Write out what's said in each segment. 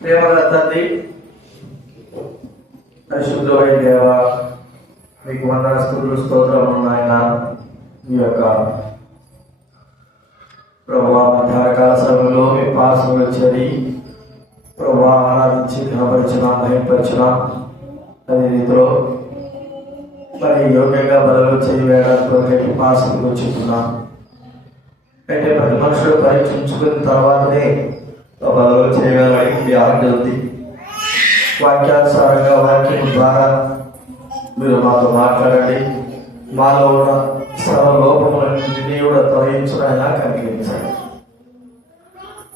ప్రేమల తండ్రి, పరిశుద్ధమైన దేవ, మీకు వందన స్తుతులు స్తోత్రములు నాయన. ఈ యొక్క ప్రభువా మధ్యాహ్నకాల సమయంలో మీ పాసములు చేరి ప్రభువా ఆరాధించి ఘనపరిచిన మహిమపరిచిన అదే రీతిలో మరి యోగ్యంగా బదులు చేయడానికి పాసములు చెప్తున్నాను. అయితే ప్రతి మనుషులు పరీక్షించుకున్న తర్వాతనే బదులు చేయగలని మీ ఆజ్ఞ ఉంది. వాక్యానుసారంగా వాక్యం ద్వారా మీరు మాతో మాట్లాడండి. మాలో ఉన్న సర్వలోపములన్నింటినీ కూడా తొలగించడానికి కనిపించండి.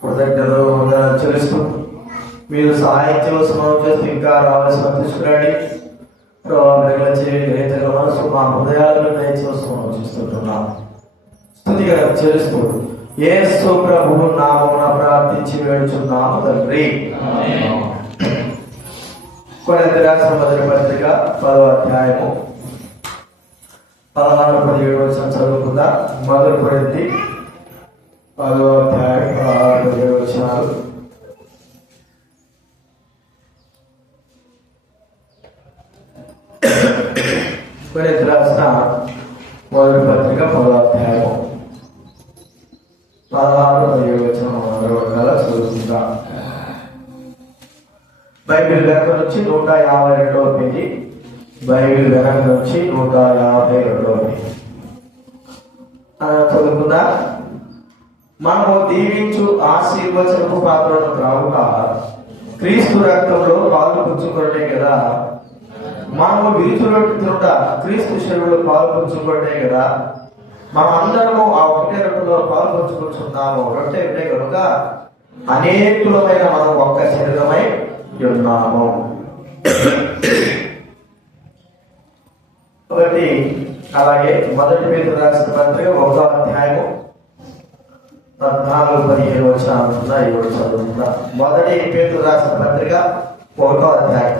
కృతజ్ఞతలు చెల్లిస్తూ మీరు సహాయం చేయవలసిన చేస్తూ ఇంకా రావాల్సిన తీసుకురండి. రైతుల మనసు మా హృదయాలను దయచేస్తున్నాం చూస్తుంటున్నాం. స్తుతిగా చెల్లిస్తూ యేసు ప్రభువు నామమున ప్రార్థించి వేడుచున్నాము తండ్రి. కొరింథీ రాసిన మొదటి పత్రిక 10వ అధ్యాయము 16-17 వచనం చదువుకుందా. మొదటి కొరింథీ 10వ అధ్యాయం 16-17 వచనాలు. కొరింథీ రాసిన మొదటి పత్రిక 10వ అధ్యాయము 16-17 వచనం చదువుకుందా. బైబిల్ వెనక నుంచి 152వ పేజీ. బైబిల్ వెనక నుంచి 152వ పేజీ చదువుకుందా. మనము దీవించు ఆశీర్వచనపు పాత్రను త్రావుక క్రీస్తు రక్తంలో పాలు పుచ్చుకుంటే కదా. మనము విరుచురొట్టె తినుట క్రీస్తు శరీరంలో పాలు పుచ్చుకుంటే కదా. మనం అందరము ఆ ఒకటే రొట్టెలో పాలు పుచ్చుకుంటున్నాము. రొట్టె ఉంటే కనుక అనేకులమైన మనం ఒక్క శరీరమై ఉన్నాము. కాబట్టి అలాగే మొదటి పేతురు రాసిన పత్రిక 1వ అధ్యాయము 14-15 వచనాలు చదువుతుందా. మొదటి పేతురు రాసిన పత్రిక 1వ అధ్యాయం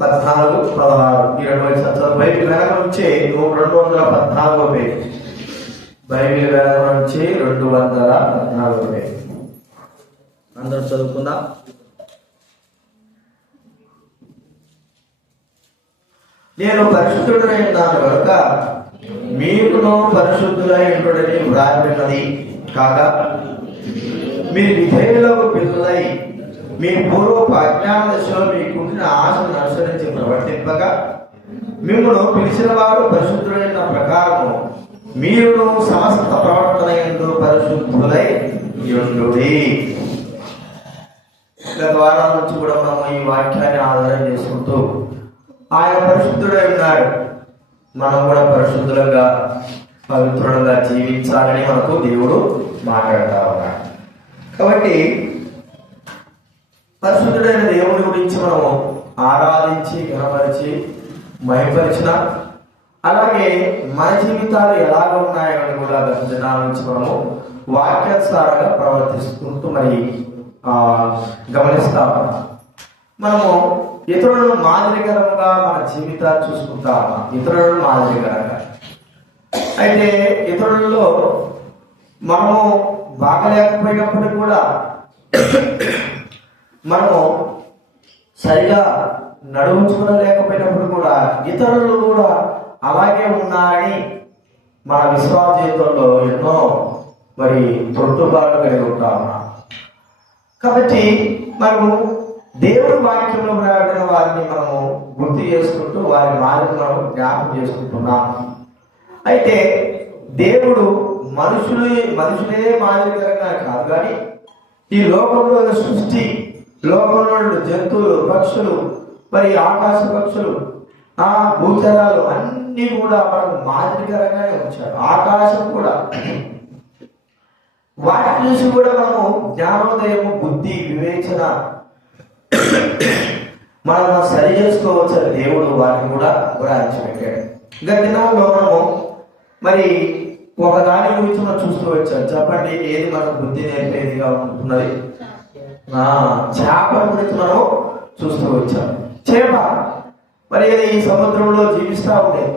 14-16 ఈ 2 వచనాలు. బైబిల్ వెనక నుంచి 214వ పేజీ. బైబిల్ వెనక నుంచి 214వ పేజీ. అందరూ చదువుకుందాం. నేను పరిశుద్ధుడై ఉన్నాను కనుక మీరును పరిశుద్ధులై ఉండుడని వ్రాయబడినది కాగా, మీరు విధేయులకు పిల్లలై మీ పూర్వపు అజ్ఞాన దశలో మీకుండిన ఆశను అనుసరించి ప్రవర్తింపగా, మిమ్మల్ని పిలిచిన వారు పరిశుద్ధులైన ప్రకారము మీరును సమస్త ప్రవర్తన యందు పరిశుద్ధులై ఉండుడి. గత వారం నుంచి కూడా మనం ఈ వాక్యాన్ని ఆధారం చేసుకుంటూ ఆయన పరిశుద్ధుడై ఉన్నాడు, మనం కూడా పరిశుద్ధులుగా పవిత్రులుగా జీవించాలని మనకు దేవుడు మాట్లాడుతూ ఉన్నాడు. కాబట్టి పరిశుద్ధుడైన దేవుడి గురించి మనము ఆరాధించి ఘనపరిచి మహిమపరిచిన, అలాగే మన జీవితాలు ఎలాగ ఉన్నాయని కూడా గత దినాల నుంచి మనము వాక్యానుసారంగా ప్రవర్తిస్తుంటూ మరి గమనిస్తా ఉన్నాం. మనము ఇతరులను మాదిరికరంగా మన జీవితాన్ని చూసుకుంటా ఉన్నాం. ఇతరులను మాదిరికరంగా అయితే ఇతరులలో మనము బాగలేకపోయినప్పటికీ కూడా మనము సరిగా నడుచుకోలేకపోయినప్పుడు కూడా ఇతరులు కూడా అలాగే ఉన్నారని మన విశ్వాస జీవితంలో ఎన్నో మరి తొట్టుబాట్లు కలిగి ఉంటా ఉన్నాం. కాబట్టి మనము దేవుడి వాక్యంలో రాబడిన వారిని మనము గుర్తు చేసుకుంటూ వారి మార్గం మనం జ్ఞాపకం చేసుకుంటున్నాం. అయితే దేవుడు మనుషులే మాదిరికరంగా కాదు, కానీ ఈ లోకంలో సృష్టి, లోకంలో జంతువులు, పక్షులు, మరి ఆకాశ పక్షులు, భూచరాలు అన్ని కూడా మనకు మాదిరికరంగానే ఉంచాడు. ఆకాశం కూడా వాటి చూసి కూడా మనము జ్ఞానోదయము, బుద్ధి, వివేచన మనం సరి చేసుకోవచ్చు. దేవుడు వాటిని కూడా గురించి పెట్టాడు. ఇంకా దినాల్లో మనము మరి ఒక దాని గురించి మనం చూస్తూ వచ్చాం. చెప్పండి, ఏది మనకు బుద్ధి నేర్పేదిగా ఉంటున్నది? చేప గురించి మనం చూస్తూ వచ్చాం. చేప మరి ఈ సముద్రంలో జీవిస్తూ ఉండేది.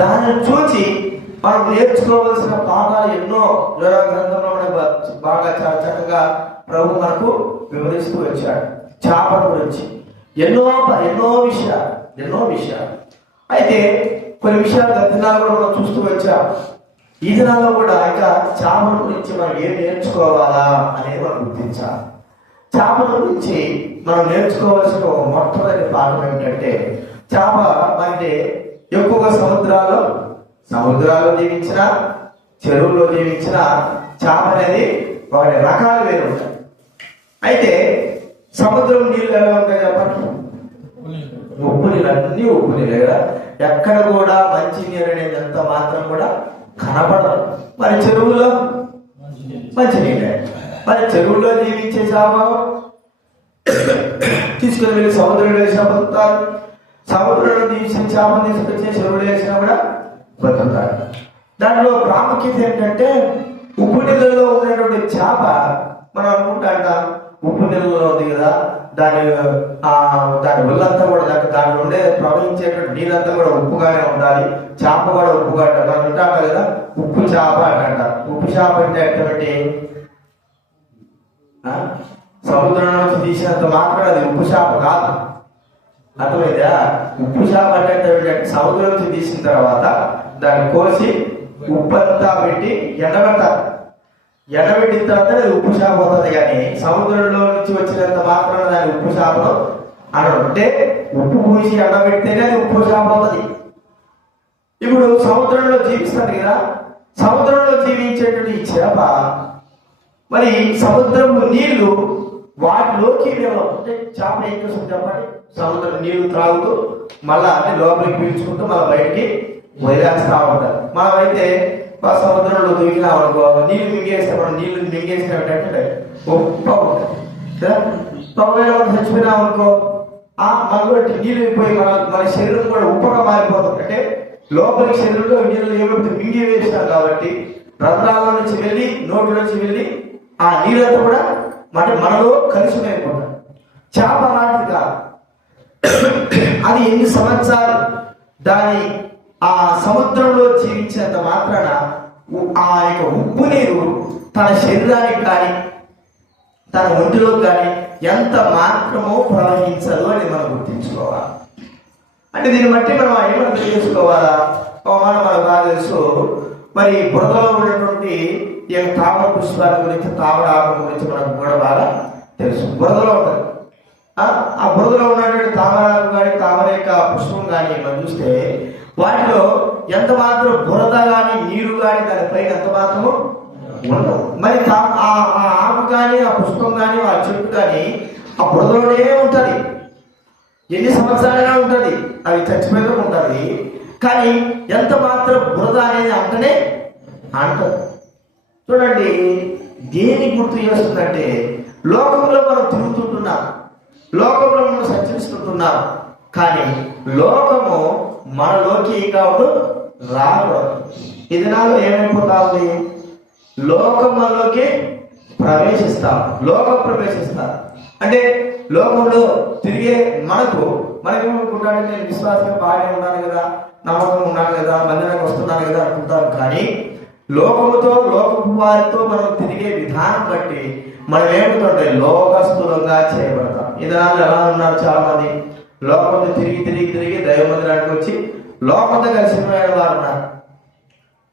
దాని చూసి మనం నేర్చుకోవాల్సిన పాఠాలు ఎన్నో యోనా గ్రంథంలో బాగా చాలా చక్కగా ప్రభు మనకు వివరిస్తూ వచ్చాడు. చేపల గురించి ఎన్నో ఎన్నో విషయాలు. అయితే కొన్ని విషయాలు గత దినాలు కూడా మనం చూస్తూ వచ్చాం. ఈ దినాల్లో కూడా ఇంకా చేపల గురించి మనం ఏం నేర్చుకోవాలా అనేది మనం గుర్తించాలి. చేపల గురించి మనం నేర్చుకోవాల్సిన ఒక మొట్టమొదటి పాఠం ఏమిటంటే, చేప అంటే ఎక్కువగా సముద్రాల్లో జీవించిన, చెరువుల్లో జీవించిన చేప అనేది ఒకటి రకాలు వేరు ఉంటాయి. అయితే సముద్రం నీళ్ళు ఎలా ఉంటాయి చెప్పండి? ఉప్పు నీళ్ళు, అన్నీ ఉప్పు నీళ్ళు కదా. ఎక్కడ కూడా మంచి నీరు అనేది ఎంత మాత్రం కూడా కనపడదు. మరి చెరువులో మంచి నీళ్ళే. మరి చెరువులో జీవించే చేప తీసుకుని వెళ్ళి సముద్రంలో వేసిన బతుకుతారు. సముద్రంలో జీవించిన చేపను తీసుకొచ్చి చెరువులో వేసినా కూడా బతుకుతారు. దాంట్లో ప్రాముఖ్యత ఏంటంటే, ఉప్పు నీళ్ళలో ఉన్నటువంటి చేప మనం అనుకుంటా ఉప్పు నీళ్ళలో ఉంది కదా, దాని ఒళ్ళంతా కూడా దాంట్లో ఉండే ప్రవహించేటువంటి నీళ్ళంతా కూడా ఉప్పుగానే ఉండాలి, చేప కూడా ఉప్పుగా మనం ఉంటాం కదా, ఉప్పు చేప అంట. ఉప్పు చేప అంటే అటువంటి సముద్రం నుంచి తీసినంత మాత్రం అది ఉప్పు చేప కాదు. అర్థమైందా? ఉప్పు చేప అంటే సముద్రం నుంచి తీసిన తర్వాత దాన్ని కోసి ఉప్పంతా పెట్టి ఎండబెట్టాలి. ఎండబెట్టిన తర్వాత అది ఉప్పు చేప అవుతుంది. కానీ సముద్రంలో నుంచి వచ్చినంత మాత్రం దాన్ని ఉప్పు చేపలు అని అంటే, ఉప్పు పూసి ఎండబెడితేనే అది ఉప్పు చేప అవుతుంది. ఇప్పుడు సముద్రంలో జీవిస్తుంది కదా, సముద్రంలో జీవించేటువంటి ఈ చేప మరి సముద్రపు నీళ్లు వాటిలోకి అంటే చేప ఏం చేస్తుంది చెప్పండి? సముద్రం నీళ్లు త్రాగుతూ మళ్ళా అంటే లోపలికి పీల్చుకుంటూ మళ్ళీ బయటికి వదిలేస్తా ఉంటారు. మనమైతే సముద్రంలో దూకినా అనుకో, నీళ్లు మింగేస్తే మనం నీళ్లు మింగేసినట్టే గొప్ప ఉంటుంది. ఒకవేళ మనం చచ్చిపోయినాం అనుకో, మనలో నీళ్ళు అయిపోయి మన శరీరం కూడా ఉప్పగా మారిపోతుంది. అంటే లోపలికి శరీరంలో నీళ్ళు ఏమైతే మింగి వేసినాం కాబట్టి రంధ్రాల నుంచి వెళ్ళి నోటి నుంచి వెళ్ళి ఆ నీళ్ళంతా కూడా మనలో కలిసి అయిపోతాం. చేప లాంటిది కాదు. అది ఎన్ని సంవత్సరాలు దాని ఆ సముద్రంలో జీవించినంత మాత్రాన ఆ యొక్క ఉప్పు నీరు తన శరీరానికి కానీ తన ఒంటిలో కానీ ఎంత మాత్రమో ప్రవహించదు అని మనం గుర్తించుకోవాలి. అంటే దీన్ని బట్టి మనం ఏమైనా తెలుసుకోవాలా? మనకు బాగా తెలుసు. మరి బురదలో ఉన్నటువంటి ఈ యొక్క తామర పుష్పాల గురించి, తామర ఆకుల గురించి మనకు కూడా బాగా తెలుసు. బురదలో ఉంటుంది. ఆ బురదలో ఉన్నటువంటి తామరాకు కానీ తామర యొక్క పుష్పం కానీ మనం చూస్తే వాటిలో ఎంత మాత్రం బురద కానీ నీరు కానీ దానిపైన ఎంత మాత్రము ఉండవు. మరి ఆ ఆకు కానీ ఆ పుష్పం కానీ ఆ చెట్టు కానీ ఆ బురదలోనే ఉంటుంది. ఎన్ని సంవత్సరాలుగా ఉంటుంది, అవి చచ్చిపోయినా ఉంటుంది. కానీ ఎంత మాత్రం బురద అనేది అంటనే అంటదు. చూడండి, దేని గుర్తు చేస్తుందంటే, లోకంలో మనం తిరుగుతుంటున్నాం, లోకంలో మనం సంచరిస్తుంటున్నాం. కానీ లోకము మనలోకి కాదు రాకూడదు. ఈ దినాల్లో ఏమైపోతా ఉంది? లోకంలోకి ప్రవేశిస్తాం. అంటే లోకంలో తిరిగే మనకేమనుకుంటాడు, నేను విశ్వాసం బాగానే ఉన్నాను కదా, నమ్మకం ఉన్నాను కదా, మందిరానికి వస్తున్నాను కదా అనుకుంటాను. కానీ లోకపు వారితో మనం తిరిగే విధానం బట్టి మనం ఏమిటంటే లోకస్తులుగా చేయబడతాం. ఈ దినాల్లో ఎలా ఉన్నారు చాలా మంది? లోకంతో తిరిగి దైవ మందిరానికి వచ్చి లోకంతో కలిసిపోయిన వారు ఉన్నారు.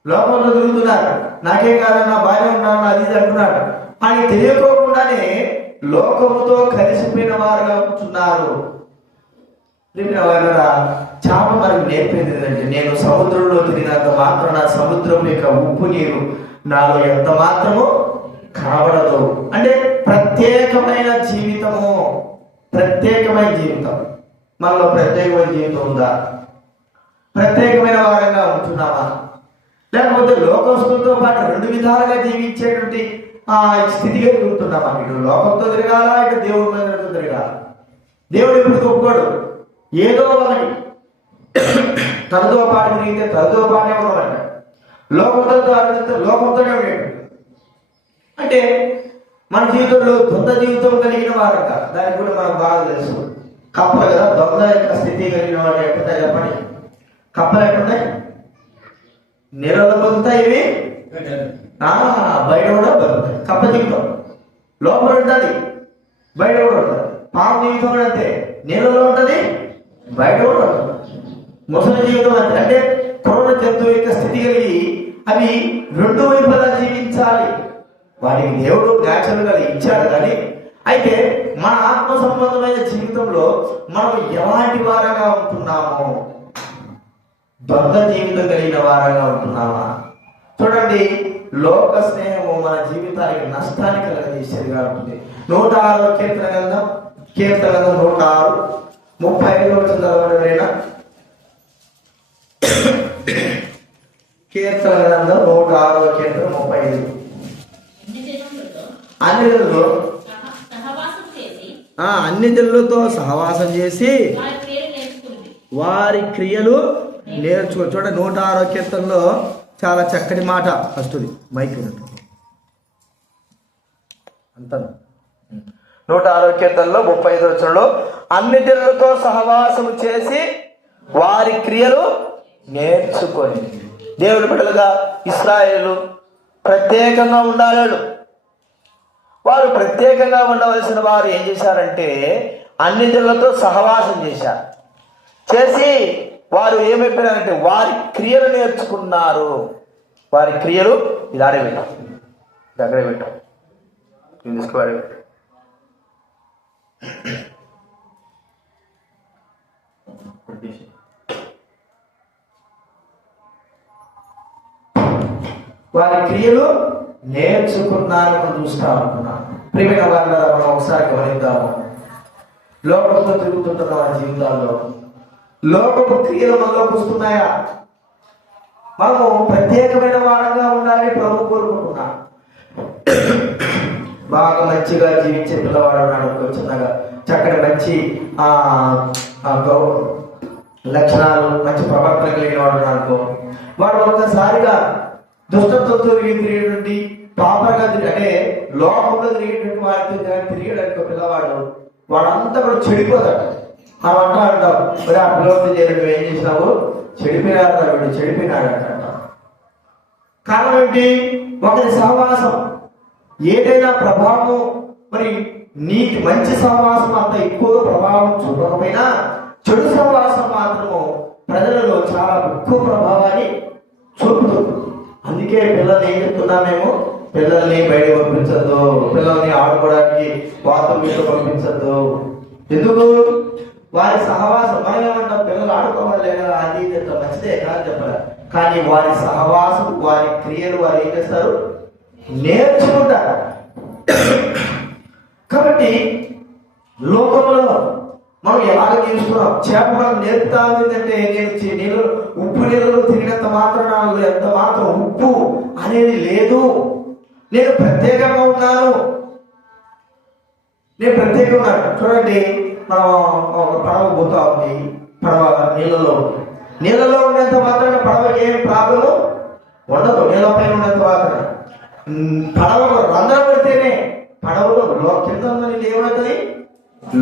లోకంలో తిరుగుతున్నారు. నాకేం కాదన్నా బాగానే ఉన్నాను అది ఇది అంటున్నారు. అని తెలియకోకుండానే లోకముతో కలిసిపోయిన వారుగా ఉంటున్నారు. చేప మనకు నేర్పేది ఏంటంటే, నేను సముద్రంలో తిరిగినంత మాత్రం నా సముద్రం యొక్క ఉప్పు నీరు నాలో ఎంత మాత్రమో కనబడదు. అంటే ప్రత్యేకమైన జీవితం మనలో ప్రత్యేకమైన జీవితం ఉందా? ప్రత్యేకమైన వారంగా ఉంటున్నామా? లేకపోతే లోకస్తులతో పాటు రెండు విధాలుగా జీవించేటువంటి స్థితిగా ఉంటున్నామా? ఇటు లోకంతో తిరగాల, ఇటు దేవుడి మందిరంతో తిరగాల. దేవుడు ఎప్పుడు ఒప్పుకోడు. ఏదో ఒకటి తనతో పాటు తిరిగితే తనతో పాటే ఉండమంట, లోకంతోనే ఉండేది. అంటే మన జీవితంలో దొంగ జీవితం కలిగిన వారంట. దానికి కూడా మనకు బాగా తెలుసు. కప్పలు కదా, దొంగ యొక్క స్థితి కలిగిన వాడు ఎట్లుంటాయి చెప్పండి? కప్పలు ఎట్లున్నాయి? నీళ్ళలో బతుకుతాయి ఇవి, బయట కూడా బతుకుతాయి. కప్ప జీవితం లోపల ఉంటుంది, బయట కూడా ఉంటుంది. పాము జీవితం కూడా అంతే, నీళ్ళలో ఉంటుంది, బయట కూడా ఉంటుంది. ముసలి జీవితం అంతే. అంటే క్రూర జంతువు యొక్క స్థితి కలిగి అవి రెండు వైపులా జీవించాలి. వాటికి దేవుడు న్యాచురల్ గా ఇచ్చాడు. కానీ అయితే మన ఆత్మ సంబంధమైన జీవితంలో మనం ఎలాంటి వారంగా ఉంటున్నాము? దొంగ జీవితం కలిగిన వారంగా ఉంటున్నామా? చూడండి, లోక స్నేహము మన జీవితానికి నష్టాన్ని కలగజేసేదిగా ఉంటుంది. 106 కీర్తన గ్రంథం 106:35 చదవడైనా. కీర్తన గ్రంథం 106:35. అన్ని జనులతో సహవాసం చేసి వారి క్రియలు నేర్చుకో. చూడండి, 106 కీర్తనలో చాలా చక్కటి మాట. ఫస్ట్ది మైక్ అంతా 106 కీర్తనలో 35 వచనంలో అన్ని జనులతో సహవాసం చేసి వారి క్రియలు నేర్చుకొని. దేవుని బిడ్డలుగా ఇశ్రాయేలు ప్రత్యేకంగా ఉండాలి. వారు ప్రత్యేకంగా ఉండవలసిన వారు ఏం చేశారంటే అన్ని జనులతో సహవాసం చేసి వారు ఏమైపోయారంటే వారి క్రియలు నేర్చుకున్నారు. వారి క్రియలు ఇది ఆడే పెట్టాం, దగ్గరే పెట్టాం, తీసుకువాడే పెట్టాం. వారి క్రియలు నేర్చుకున్నారని మనం చూస్తా ఉంటున్నాం. ప్రియమైన వాళ్ళ మనం ఒకసారి గమనిద్దాము. లోకంతో తిరుగుతుంటున్న మన జీవితాల్లో లోకపు క్రియలు మనలోకి వస్తున్నాయా? మనము ప్రత్యేకమైన వారంగా ఉండాలని ప్రభు కోరుకుంటున్నాం. బాగా మంచిగా జీవించే పిల్లవాడు అనుకో, చిన్నగా చక్కటి మంచి లక్షణాలు, మంచి ప్రవర్తన కలిగిన వాడు అనుకో, వాడు ఒక్కసారిగా దుష్టత్వంతో తిరిగేటువంటి పాపగా అంటే లోకంలో తిరిగేటువంటి వాడితో తిరిగేటట్టు పిల్లవాడు వాడంతా కూడా చెడిపోతాడు. మనం అంటాం, మరి ఆ పిల్లలతో చేరి ఏం చేసినావు, చెడిపోయినాడు అంట. కారణం ఏంటి? ఒకరి సహవాసం ఏదైనా ప్రభావం, మరి నీటి మంచి సహవాసం అంత ఎక్కువగా ప్రభావం చూపకపోయినా చెడు సహవాసం మాత్రము ప్రజలలో చాలా ఎక్కువ ప్రభావాన్ని చూపుతుంది. అందుకే పిల్లల్ని ఏం చెప్తున్నామేమో, పిల్లల్ని బయట పంపించద్దు, పిల్లల్ని ఆడుకోవడానికి వాతం మీద పంపించద్దు. ఎందుకు? వారి సహవాసం. మనం ఏమంటాం, పిల్లలు ఆడుకోవాలి లేదా, అది మంచిదే కాదు చెప్పాలి. కానీ వారి సహవాసం, వారి క్రియలు వారు ఏం చేస్తారు, నేర్చుకుంటారు. కాబట్టి లోకంలో మనం ఎలాగ జీవిస్తున్నాం? చేప మనం నేర్పుతా ఉందంటే నేను ఉప్పు నీళ్ళలో తిరిగినంత మాత్రం నాకు ఎంత మాత్రం ఉప్పు అనేది లేదు. నేను ప్రత్యేకంగా ఉన్నాను. చూడండి, మనం ఒక పడవ పోతా ఉంది. పడవ నీళ్ళలో ఉండేంత మాత్రాన పడవకి ఏం ప్రాబ్లము ఉండదు. నీళ్ళపైన ఉన్నంత మాత్రాన పడవలో రంధ్రం పెడితేనే పడవలో కింద నీళ్ళు ఏమవుతుంది,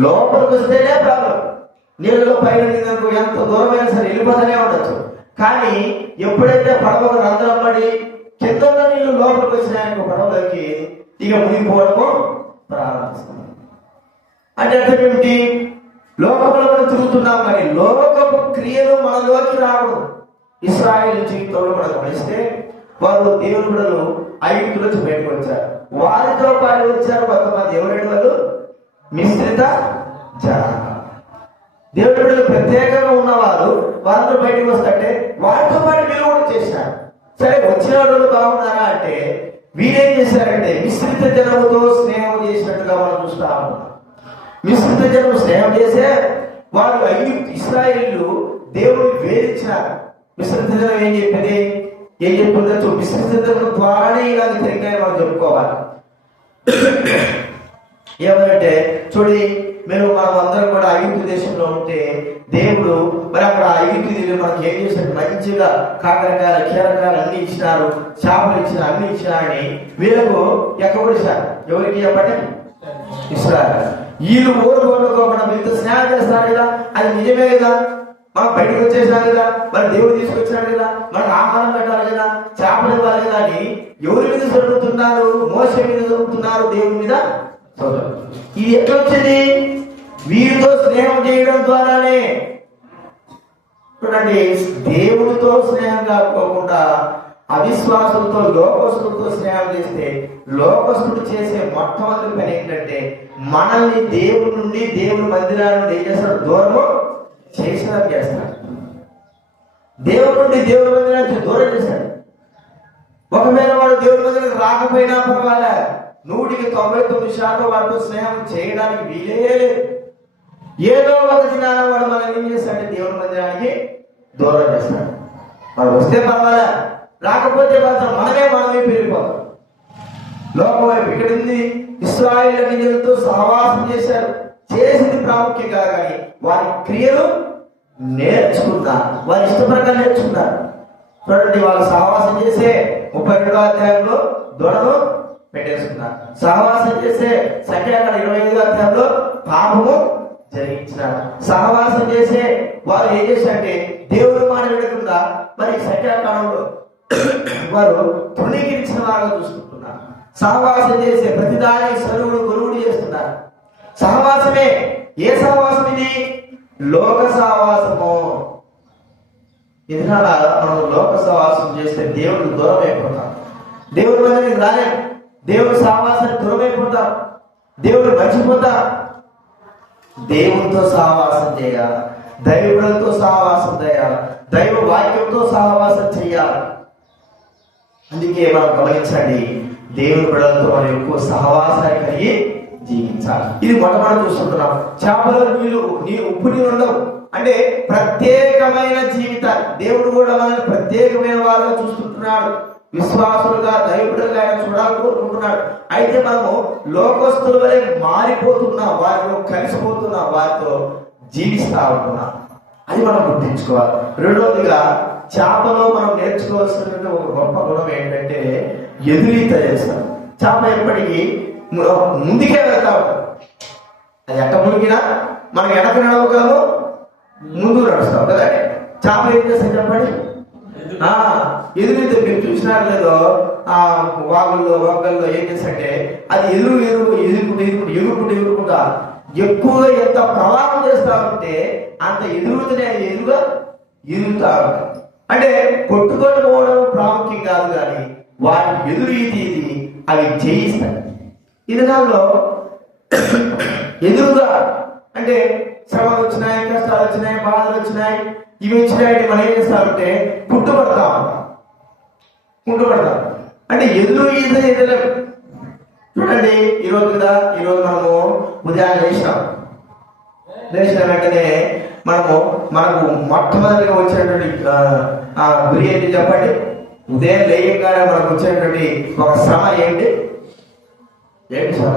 లోపలికి వస్తేనే ప్రాబ్లం. నీళ్ళలో పైన ఎంత దూరమైనా సరే వెళ్ళిపోతూనే ఉండొచ్చు. కానీ ఎప్పుడైతే పడవకు రంధ్రం పడి కింద నీళ్ళు లోపలికి వచ్చినాయనుకో పడవలోకి, ఇక మునిగిపోవడము ప్రారంభిస్తుంది. అంటే అర్థం ఏమిటి? లోకంలో మనం తిరుగుతున్నాం, కానీ లోకపు క్రియలు మనలోకి రావడం. ఇశ్రాయేలు జీవితంలో మనం గమనిస్తే వారు దేవుని బిడ్డలు ఐగుప్తు నుంచి బయటకు వచ్చారు. వారితో పాటు వచ్చారు కొంతమంది. ఎవరైనా వాళ్ళు మిశ్రిత జనాంగం. దేవుడి బిడ్డలు ప్రత్యేకంగా ఉన్నవారు వారితో బయటకు వస్తుంటే వారితో పాటు వీళ్ళు కూడా చేశారు. సరే, వచ్చిన వాళ్ళు బాగున్నారా అంటే వీరేం చేశారంటే మిశ్రిత జనముతో స్నేహం చేసినట్టుగా మనం చూస్తా ఉన్నాం. మిశ్రిత జనము స్నేహం చేసే వారు ఇశ్రాయేలు దేవుడిని వేధించినారు. మిశ్రిత జనం ఏం చెప్పిందో మిశ్రిత జనం ద్వారానే ఇలాంటి తిరిగాయని మనం చెప్పుకోవాలి. ఏమంటే చూడండి, మనం అందరం కూడా ఐగుప్తు దేశంలో ఉంటే దేవుడు మరి అక్కడ ఐగుప్తు మనకి ఏం చేశారు, మంచిగా కాకరకాయలు కీరకాయలు అన్ని ఇచ్చినారు, చేపలు ఇచ్చినారు, అన్ని ఇచ్చినారని వీళ్ళకు ఎక్కబడిశారు. ఎవరికి చెప్పండి? ఇస్రాయేల్. వీళ్ళు ఓరుకోకుండా వీళ్ళతో స్నేహం చేస్తారు కదా, అది నిజమే కదా. మనం బయటకు వచ్చేసాం కదా, మరి దేవుడు తీసుకొచ్చాడు కదా, మనకు ఆహారం పెట్టాలి కదా, చేపలు ఇవ్వాలి కదా అని ఎవరి మీద జరుగుతున్నారు? మోసే మీద జరుగుతున్నారు, దేవుని మీద. ఇది ఎట్లా వచ్చింది? వీరితో స్నేహం చేయడం ద్వారానే. చూడండి, దేవుడితో స్నేహం కాకపోకుండా అవిశ్వాసులతో, లోకస్తులతో స్నేహం చేస్తే లోకస్తుడు చేసే మొట్టమొదటి పని ఏంటంటే మనల్ని దేవుడి నుండి, దేవుని మందిరాల నుండి ఏం చేస్తాడు? దూరము చేస్తాడు. దేవుడి నుండి, దేవుని మందిరానికి దూరం చేశాడు. ఒకవేళ వాడు దేవుని మందిరానికి రాకపోయినా పర్వాలే, 199% వాడితో స్నేహం చేయడానికి వీలే లేదు. ఏదో ఒక దినాన వాడు మనం ఏం చేస్తాడంటే దేవుని మందిరానికి దూరం చేస్తాడు. వాడు వస్తే పర్వాలే, రాకపోతే మాత్రం మనమే పెరిగిపోతాం. లోకం వైపు ఇక్కడ ఉంది. ఇశ్రాయేలు ప్రజలతో సహవాసం చేశారు, చేసింది ప్రాముఖ్యంగా, కానీ వారి క్రియలు నేర్చుకున్నారు, వారి ఇష్ట ప్రకారం నేర్చుకున్నారు. చూడండి, వాళ్ళు సహవాసం చేసే 32వ అధ్యాయంలో దొడను పెట్టేసుకున్నారు. సహవాసం చేసే సంఖ్యాకాండ 25వ అధ్యాయంలో పాపము జరిగించినారు. సహవాసం చేసే వారు ఏం చేశారంటే దేవుడు మాట విడకుండా మరి సంఖ్యాకాలంలో వారు తృణీకరించిన వారుగా చూసుకుంటున్నారు. సహవాసం చేసే ప్రతిదాని సరువుడు గురువుడు చేస్తున్నారు. సహవాసమే. ఏ సహవాసం ఇది? లోక సహవాసము. ఎందుకలా మనం లోక సహవాసం చేస్తే దేవుడు దూరం అయిపోతాం, దేవుడి మందికి రాలేం, దేవుడి సహవాసానికి దూరం అయిపోతాం, దేవుడు మర్చిపోతాం. దేవుడితో సహవాసం చేయాలి, దైవులతో సహవాసం చేయాలి, దైవ వాక్యంతో సహవాసం చేయాలి. అందుకే మనం గమనించండి, దేవుని బిడ్డలతో మనం ఎక్కువ సహవాసాన్ని కలిగి జీవించాలి. ఇది మొట్టమొదటి చూస్తుంటున్నాం. చేపలో నీళ్ళు ఉప్పు నీళ్ళు ఉండవు అంటే ప్రత్యేకమైన జీవితాన్ని దేవుడు కూడా మనల్ని ప్రత్యేకమైన వారుగా చూస్తుంటున్నాడు. విశ్వాసులుగా, దైవుడుగా ఆయన చూడాలనుకుంటున్నాడు. అయితే మనము లోకస్తుల వలె మారిపోతున్నాం, వారితో కలిసిపోతున్నాం, వారితో జీవిస్తా ఉంటున్నాం. అది మనం గుర్తించుకోవాలి. రెండవదిగా చేపలో మనం నేర్చుకోవాల్సిన ఒక గొప్ప గుణం ఏంటంటే ఎదురీత చేస్తాం. చేప ఎప్పటికీ ముందుకే వెళ్తా ఉంటాం. అది ఎట్ట మునిగినా మనం వెనక నడవగలము, ముందు నడుస్తాం కదా. చేప ఏం చేస్తాం చెప్పండి? ఎదురైతే మీరు చూసినారు లేదో, వాగుల్లో వంగల్లో ఏం చేస్తే అది ఎగురుకుంటా ఎక్కువగా ఎంత ప్రవాహం చేస్తా ఉంటే అంత ఎదురుతూనే ఎదురుగా ఎదుగుతా ఉంటాం. అంటే కొట్టుకొని పోవడం ప్రాముఖ్యం కాదు, కానీ వాటి ఎదురు ఇది అవి జయిస్తాయి. ఈ దినాల్లో ఎదురుగా అంటే శ్రమలు వచ్చినాయి, కష్టాలు వచ్చినాయి, బాధలు వచ్చినాయి, ఇవి వచ్చినాయంటే మనం ఏం చేస్తామంటే పుట్టుబడతాం అంటే ఎదురు ఎదురలేము. చూడండి, ఈరోజు కదా, ఈరోజు మనము ఉదయాన్నే లేచిన వెంటనే మనకు మొట్టమొదటిగా వచ్చినటువంటి గురి ఏంటి చెప్పండి? ఉదయం లేయగానే మనకు వచ్చేటువంటి ఒక శ్రమ ఏంటి శ్రమ?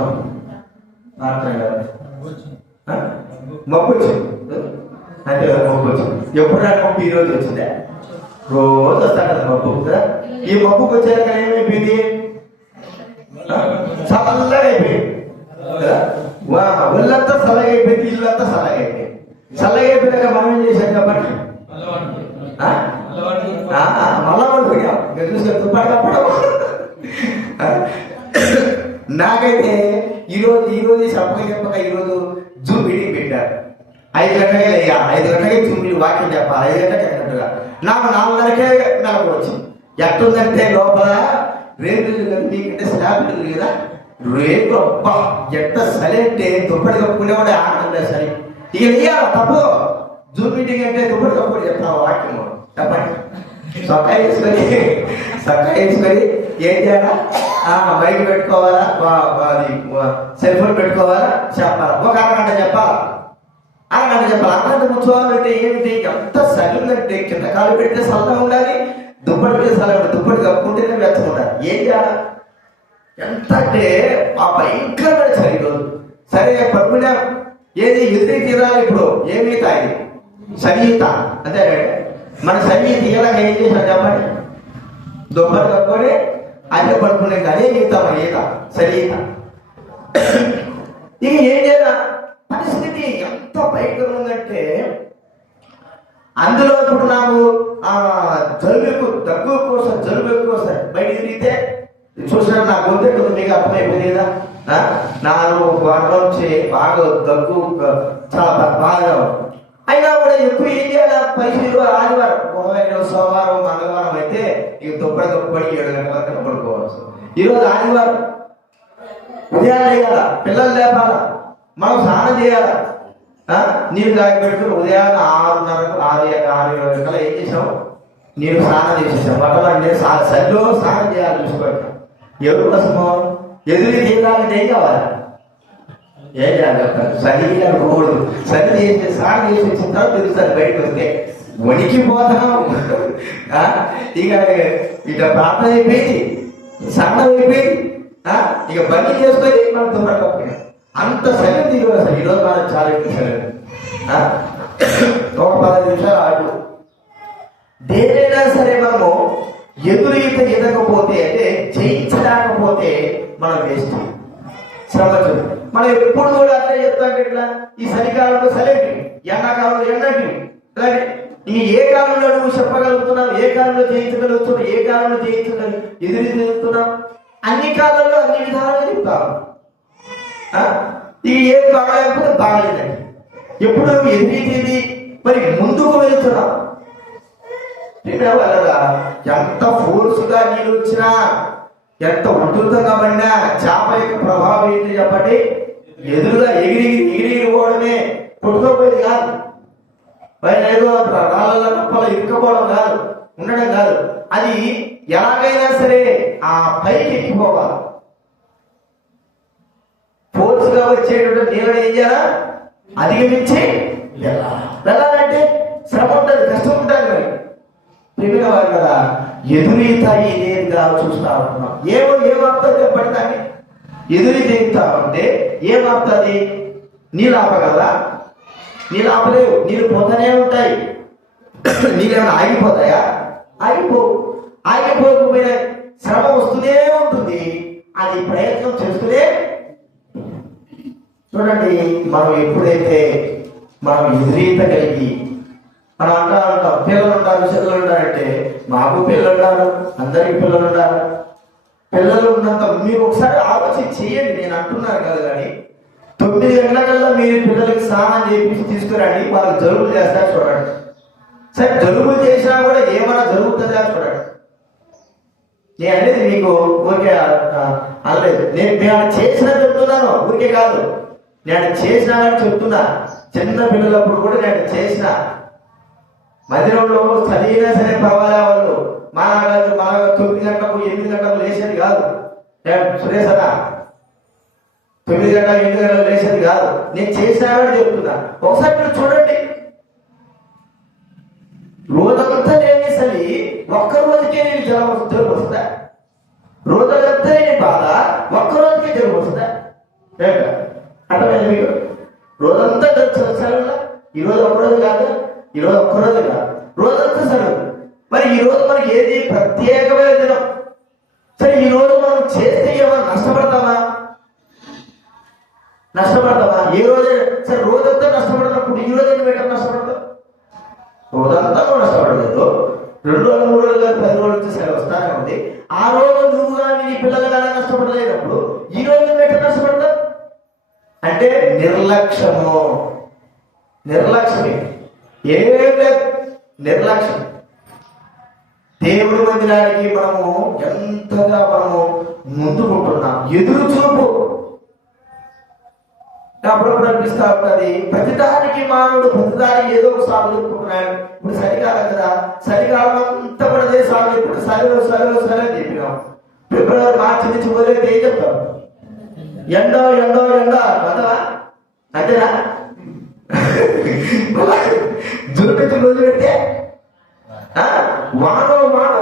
మబ్బు వచ్చింది అంటే మబ్బు వచ్చింది. ఎప్పుడు మబ్బు ఈ రోజు వచ్చిందా? రోజు వస్తాడు కదా మబ్బు. ఈ మబ్బుకి వచ్చాక ఏమైపోయింది? చల్లగా అయిపోయింది. ఒళ్ళంతా చల్లగా అయిపోయింది, ఇల్లంతా చల్లగా అయిపోయింది. చల్లగా అయిపోయినాక మనం ఏం చేశాం చెప్పండి? మళ్ళా పడిపోయాం. చూసే తుప్పడకప్పడం. నాకైతే ఈరోజు చెప్పక ఈరోజు జూమ్ మీటింగ్ పెట్టారు. 5 గంటలకే లేయా, 5 గంటలకే జూమ్ మీటింగ్ వాక్యం చెప్పాలి, 5 గంటలకి ఎక్కడట్టుగా నాకు 4:30కే నాకు వచ్చింది. ఎట్టుందంటే లోపల రేపులు నీకంటే స్లాబ్ కదా, రేపు అబ్బా ఎంత సరి అంటే దుప్పటి కప్పుకునేవాడే ఆనంద సరి. ఇక లేయాలి తప్పు. జూమ్ మీటింగ్ అంటే దుప్పటి కప్పుకొని చెప్తాను వాక్యం చెప్పండి. సొక్కా వేసుకొని ఏం చేయాలా? మైక్ పెట్టుకోవాలా, సెల్ ఫోన్ పెట్టుకోవాలా, చెప్పాలా. ఒక అరగంట చెప్పాలా, అరగంట కూర్చోవాలంటే ఏంటి? ఎంత చలి ఉందంటే కింద కాలు పెడితే చల్లగా ఉండాలి, దుప్పటి మీద చల్లగా ఉండాలి, దుప్పటి కప్పుకుంటేనే వెచ్చగా ఉండాలి. ఏం చేయాలా? ఎంత అంటే ఆ భయంకరమైన చలి రోజు. సరే పడుకునే ఏది ఎదురు తీరాలి. ఇప్పుడు ఏమి తాగి సన్నిహిత అంతే. మన సన్నిహిత ఎలా ఏం చేసాం చెప్పండి? దుప్పటి కప్పుకొని అదే పడుకునే అదే ఈత ఈత సన్నిహిత. ఇక ఏం చేయాల? పరిస్థితి ఎంత భయంకరం ఉందంటే అందులో ఇప్పుడు నాకు జలుబు ఎక్కువ, దగ్గు ఎక్కువ వస్తుంది, జలుబు ఎక్కువ వస్తాయి. బయటికి తిరిగితే చూసినా నా గొంతు ఎక్కువ, మీకు అర్థమైపోయింది కదా. నాలుగు వారం నుంచి బాగా దగ్గు, చాలా బాగా. అయినా కూడా ఎక్కువ ఏం చేయాలి, పరిస్థితులు ఆదివారం, సోమవారం మంగళవారం అయితే ఇక తొప్పడి 7 గంటల వరకు పడుకోవచ్చు. ఈరోజు ఆదివారం ఉదయాన్నే లేయాల, పిల్లలు లేపాల, మనం స్నానం చేయాల, నీళ్ళు కాగిపెట్టుకుని ఉదయాన్నే 6:30 6:20 కల్లా ఏం చేసాం, నీళ్ళు స్నానం చేసేసాం. బట్టలు సరిలో స్నానం చేయాలి. చూసుకోండి, ఎవరి కోసము, ఎదురు తీరాలంటే ఏం కావాలి, ఏం చేయాలి, సరి అనుకోకూడదు. సరి చేసి స్నానం చేసి వచ్చిన తర్వాత తెలుస్తుంది. బయటకు వస్తే వణికిపోతాం. ఇక ప్రార్థన అయిపోయింది, స్నానం అయిపోయింది, ఇక బండి చేసుకొని మనం దుమ్మకపోయినా అంత సరైన తీరు. అసలు ఈరోజు మనం చాలా సరైన ఒక 15 నిమిషాలు ఆడు. దేనైనా సరే మనము ఎదురీత ఎదకపోతే, అంటే జయించలేకపోతే మనం వేస్ట్, శ్రమ. మనం ఎప్పుడు కూడా అట్లా చెప్తాం, ఇట్లా ఈ చలికాలంలో చలింటి, ఎండాకాలంలో ఎండటి, అలాగే ఈ ఏ కాలంలో నువ్వు చెప్పగలుగుతున్నావు, ఏ కాలంలో జయించగలుగుతున్నావు, ఏ కాలంలో ఎదురుతున్నావు, అన్ని కాలంలో అన్ని విధాలుగా చెప్తావు. ఇది ఏం బాగలేకపోతే బాగలేదండి. ఎప్పుడు ఎదిరిది మరి ముందుకు వెళ్తున్నావు. వెళ్ళగా ఎంత ఫోర్స్గా నీళ్ళు వచ్చినా, ఎంత ఉధృతంగా పడినా చేప యొక్క ప్రభావం ఏంటి చెప్పండి, ఎదురుగా ఎగిరి పోవడమే, కొట్టుకోపోయేది కాదు. పైన ఏదో రాళ్ళ నప్పలు ఇరుక్కపోవడం కాదు, ఉండడం కాదు. అది ఎలాగైనా సరే ఆ పైకి ఎక్కిపోవాలి. ఫోర్స్గా వచ్చేటువంటి నీళ్ళని ఏం చేయాలా, అధిగమించి వెళ్ళాలంటే శ్రమ ఉంటుంది, కష్టం ఉంటుంది. మరి ప్రేమిన వారు కదా, ఎదురీత ఇదేదిగా చూస్తా ఉంటున్నాం. ఏమాపుతుంది చెప్పండి, ఎదురీత ఎదుగుతా ఉంటే ఏమాపుతుంది, నీళ్ళు ఆపగలరా, నీళ్ళు ఆపలేవు, నీళ్ళు పోతూనే ఉంటాయి. నీళ్ళు ఏమైనా ఆగిపోతాయా, ఆగిపోకపోయినా శ్రమ వస్తూనే ఉంటుంది, అది ప్రయత్నం చేస్తూనే. చూడండి, మనం ఎప్పుడైతే మనం ఎదురీత కలిగి మనం అంటాం, పిల్లలు ఉంటారు, పిల్లలు ఉంటారంటే, మాకు పిల్లలు ఉన్నారు, అందరికి పిల్లలు ఉన్నారు. పిల్లలు ఉన్నంత మీరు ఒకసారి ఆలోచన చేయండి. నేను అంటున్నాను కదా, కానీ 9 గంటల మీరు పిల్లలకి స్నానం చేపించి తీసుకురండి, వాళ్ళకి జలుబులు చేస్తారు చూడండి. సరే, జలుబులు చేసినా కూడా ఏమైనా జరుగుతుందా చూడండి. నేను అనేది మీకు ఊరికే అనలేదు, నేను చేసినా చెప్తున్నాను, ఊరికే కాదు, నేను చేసినా అని చెప్తున్నా. చిన్న పిల్లలప్పుడు కూడా నేను చేసిన మధ్యలో చదివినా సరే పర్వాలే, వాళ్ళు మన 9 గంటలకు 8 గంటలకు లేచేది కాదు. సురేశనా 9 గంటలకు 8 గంటలకు లేచేది కాదు. నేను చేసినామని చెప్తున్నా. ఒకసారి మీరు చూడండి, రోజంతా లేని చలి ఒక్క రోజుకే నేను జలుబు వస్తుందా? రోజంతా లేని బాధ ఒక్క రోజుకే జలుబు వస్తుందా? అర్థమైంది మీకు? రోజంతా చదువు, ఈరోజు ఒక్కరోజు కాదు, ఈరోజు ఒక్కరోజు కాదు, రోజంతా చదువు. మరి ఈ రోజు మనకి ఏది ప్రత్యేకమైన దినం. సరే, ఈ రోజు మనం చేస్తే ఏమైనా నష్టపడతామా? ఏ రోజు సరే రోజంతా నష్టపడినప్పుడు ఈ రోజు ఎందుకు పెట్టడం నష్టపడతాం? రోజంతా కూడా నష్టపడలేదు. 2 రోజులు 3 రోజులు కాదు, 10 రోజుల నుంచి సరే వస్తానే ఉంది. ఆ రోజు నువ్వు కానీ నీ పిల్లలు కానీ నష్టపడలేనప్పుడు ఈ రోజు పెట్ట నష్టపడతాం అంటే నిర్లక్ష్యమే. ఏం లేదు, నిర్లక్ష్యం. దేవుడి మందిరానికి మనము ఎంతగా మనము ముందుకుంటున్నాం. ఎదురు చూపు అప్పుడప్పుడు అనిపిస్తా ఉంటుంది. ప్రతిదానికి మానవుడు ప్రతిదానికి ఏదో ఒక సాగు చెప్పుకుంటున్నాడు. ఇప్పుడు చలికాలం కదా, చలికాలం అంతా కూడా అదే సాగు. ఇప్పుడు సరే చెప్పినాం. ఫిబ్రవరి మార్చి నుంచి మొదలైతే ఏం చెప్తాం? ఎండో కదవా అంతేనా? జూన్ నుంచి మొదలు పెడితే వానో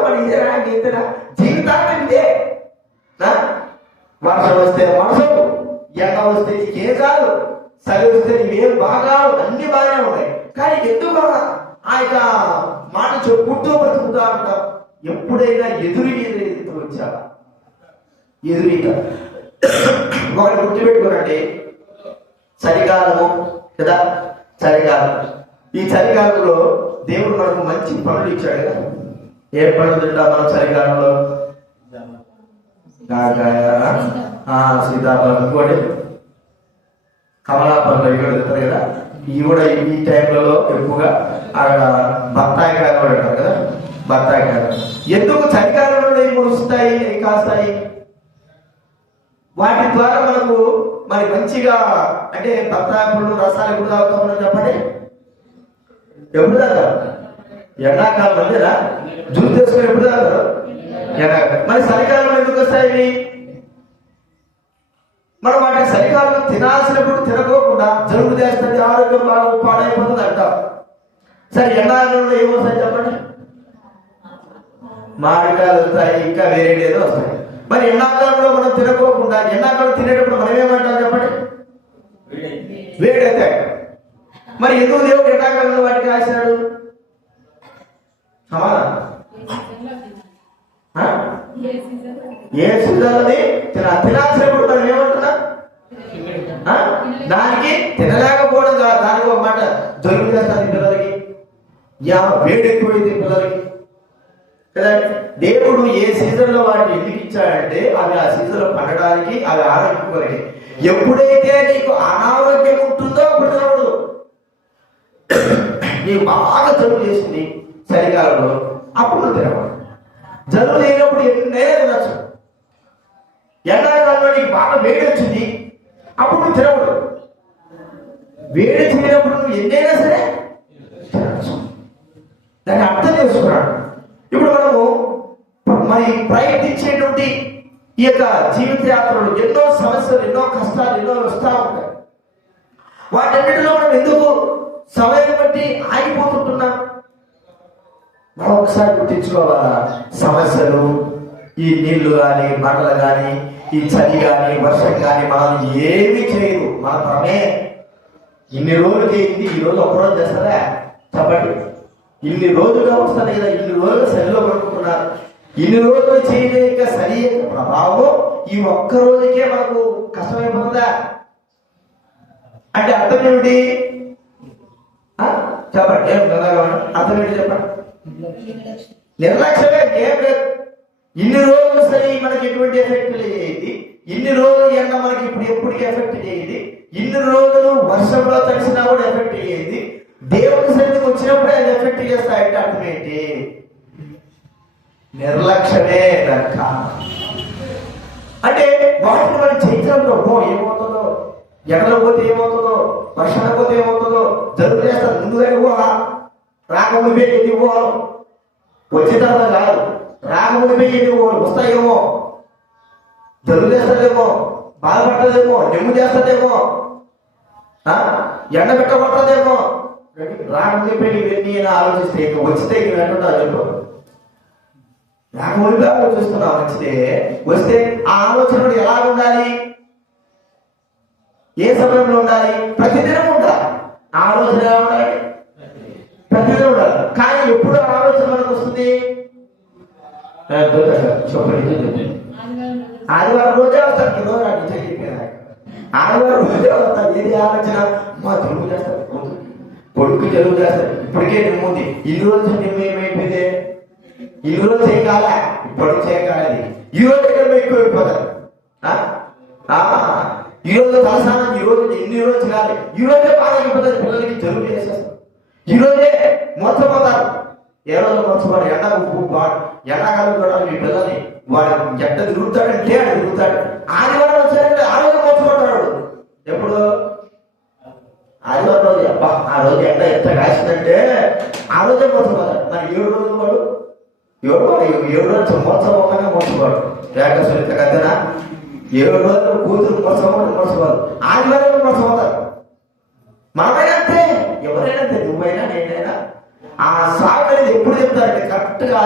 వాడి ఇదేనా జీవితాన్ని ఇదే. వర్షం వస్తే వర్షం, ఎండ వస్తే నీకేం కాదు, చలి వస్తే నీవేం బాగా, అన్ని బాగానే ఉన్నాయి. కానీ ఎందుకు ఆ యొక్క మాట చెప్పుకుంటూ బ్రతుకుతా ఉంటాం. ఎప్పుడైనా ఎదురీత వచ్చావా? ఎదురీత ఒకటి గుర్తుపెట్టుకోనండి. చలికాలము కదా, చలికాలం. ఈ చలికాలంలో దేవుడు మనకు మంచి పనులు ఇచ్చాడు కదా. ఏ పనులు తింటా మనం చలికాలంలో? సీతాఫలం, ఇంకోటి కమలాఫలం, ఇవి కూడా తింటారు కదా. ఇవి కూడా ఈ టైంలలో ఎక్కువగా బత్తాయికాయలు కూడా అంటారు కదా, బత్తాయికాయలు. ఎందుకు చలికాలంలో ఏమి వస్తాయి, కాస్తాయి? వాటి ద్వారా మనకు మరి మంచిగా, అంటే బత్తాయి పళ్ళు రసాలు ఎప్పుడు తాగుతామని చెప్పండి? ఎప్పుడు తాగుతారు? ఎండాకాలం అంతేనా? జ్యూస్ చేసుకొని ఎప్పుడు తాగుతారు? ఎండాకాలం. మరి చలికాలంలో ఎందుకు వస్తాయి? మనం వాటిని చలికాలంలో తినాల్సినప్పుడు తినకోకుండా జలుబు చేస్తుంది, ఆరోగ్యం బాగా పాడైపోతుంది అంటాం. సరే, ఎండాకాలంలో ఏమొస్తాయి చెప్పండి? మామిడికాయలు వస్తాయి, ఇంకా వేరే ఏదో వస్తాయి. మరి ఎండాకాలంలో మనం తినకోకుండా, ఎండాకాలం తినేటప్పుడు మనం ఏమంటాం చెప్పండి? వేడైతే. మరి ఎందుకు దేవుడు ఎండాకాలంలో వాటికి రాశాడు? ఏ సీజన్లని తినాల్సినప్పుడు మనం ఏమంటున్నా? దానికి తినలేకపోవడం కాదు, దానికి ఒక మాట జలుబు చేస్తుంది పిల్లలకి, వేడి ఎక్కువైంది పిల్లలకి కదా. దేవుడు ఏ సీజన్ లో వాటిని ఎందుకు ఇచ్చాడంటే అవి ఆ సీజన్ లో పండడానికి, అవి ఆరోగ్యం కొరకి. ఎప్పుడైతే నీకు అనారోగ్యం ఉంటుందో అప్పుడు తినకూడదు. నీకు బాగా జలుబు చేసింది చలికాలంలో, అప్పుడు తినకూడదు. జలుబు లేనప్పుడు ఎన్నైనా తినచ్చు. ఎండాకాలంలో నీకు బాగా వేడి వచ్చింది, అప్పుడు తినకూడదు. వేడి తినేటప్పుడు నువ్వు ఎన్నైనా సరే తినచ్చు. దాన్ని అర్థం చేసుకున్నాడు. ఇప్పుడు మనము మరి ప్రయత్నించేటువంటి ఈ యొక్క జీవిత యాత్రలు ఎన్నో సమస్యలు, ఎన్నో కష్టాలు, ఎన్నో వస్తూ ఉంటాయి. వాటన్నిటిలో మనం ఎందుకు సమయం బట్టి ఆగిపోతుంటున్నాం? మనం ఒకసారి గుర్తించుకోవాలా. సమస్యలు, ఈ నీళ్లు కానీ, మంటలు కానీ, ఈ చలి కానీ, వర్షం కానీ మనల్ని ఏమీ చేయదు. మన పరమే. ఇన్ని రోజులు చేయింది, ఈ రోజు ఒక్కరోజు చేస్తారా చెప్పండి? ఇన్ని రోజులుగా వస్తాను కదా, ఇన్ని రోజులు చలిలో పడుకుంటున్నారు. ఇన్ని రోజులు చేయలేక చలి యొక్క ప్రభావం ఈ ఒక్క రోజుకే మనకు కష్టమైపోతుందా? అంటే అర్థం ఏమిటి చెప్పండి? అర్థం ఏంటి చెప్పండి? నిర్లక్ష్యమే, ఏం లేదు. ఇన్ని రోజులు సరి మనకి ఎటువంటి ఎఫెక్ట్ చేయింది, ఇన్ని రోజులు ఎండ మనకి ఇప్పుడు ఎప్పటికి ఎఫెక్ట్ చేయింది, ఇన్ని రోజులు వర్షంలో తడిసినా కూడా ఎఫెక్ట్ చేయింది. దేవుని సన్నిధికి వచ్చినప్పుడే అది ఎఫెక్ట్ చేస్తాయంటే అర్థం ఏంటి? నిర్లక్ష్యమే దక్క. అంటే వాటిని మనం చైత్రంలో ఏమవుతుందో, ఎండలో పోతే ఏమవుతుందో, వర్షాలు పోతే ఏమవుతుందో, జరుగు చేస్తారు. ముందుగానే ఊహ, రాకముందే ఎన్ని ఊహలు, వచ్చే తర్వాత కాదు, రాకముందే ఎన్ని ఊహలు వస్తాయేమో, జరుగు చేస్తుందేమో, బాధపడలేదేమో, నెమ్ము చేస్తుందేమో, ఎండ పెట్టబట్టదేమో. రాకముందే ఇవన్నీ ఆలోచిస్తే ఇక వచ్చితే ఇక వెంటుంటారు చెప్పు. రాకముందే ఆలోచిస్తున్నా, వచ్చితే వస్తే ఆ ఆలోచన ఎలా ఉండాలి? ఏ సమయంలో ఉండాలి? ప్రతిదినం ఉండాలి. ఆలోచన ఎలా ఉండాలి? ప్రతిదినం ఉండాలి. కానీ ఎప్పుడు ఆలోచన మనకు వస్తుంది? చెప్పండి. ఆదివారం రోజే వస్తాను, రోజు ఆదివారం రోజే వస్తాను. ఏది ఆలోచన? మా తెలుగు చేస్తారు, కొడుకు తెలుగు చేస్తారు. ఇప్పటికే నిమ్ముంది. ఇన్ని రోజులు నిమ్మ ఏమైపోయింది? ఇన్ని రోజులు చేయకాల, ఇప్పుడు చేయకాలి. ఈ రోజు ఎక్కడ ఎక్కువైపోతారు. ఈ రోజు తలసానం, ఈ రోజు ఎన్ని రోజులు కాదు, ఈ రోజే బాగా అయిపోతుంది. పిల్లలకి జలుబు చేసేస్తారు, ఈ రోజే మోసపోతారు. ఏ రోజు మోసపోడు? ఎండాకాలం కూడా మీ పిల్లల్ని వాడు ఎట్ట తిరుగుతాడంటే అది తిరుగుతాడు. ఆదివారం వచ్చాడంటే ఆ రోజు మోసపోతాడు. ఎప్పుడు? ఆదివారం రోజు. అబ్బా, ఆ రోజు ఎండ ఎంత కాసిందంటే ఆ రోజే మోసపోతాడు. మరి 7 రోజులు వాడు 7 రోజులు మోసపోగానే మోసపోడు. ఏక సునీత కదనా 7 రోజులు కూతురు మోసపోతారు, ఆదివారం మోసపోతారు. మనమైనా అంతే, ఎవరైనా అంతే, నువ్వైనా నేనైనా. ఆ సాగు అనేది ఎప్పుడు చెప్తారంటే కరెక్ట్గా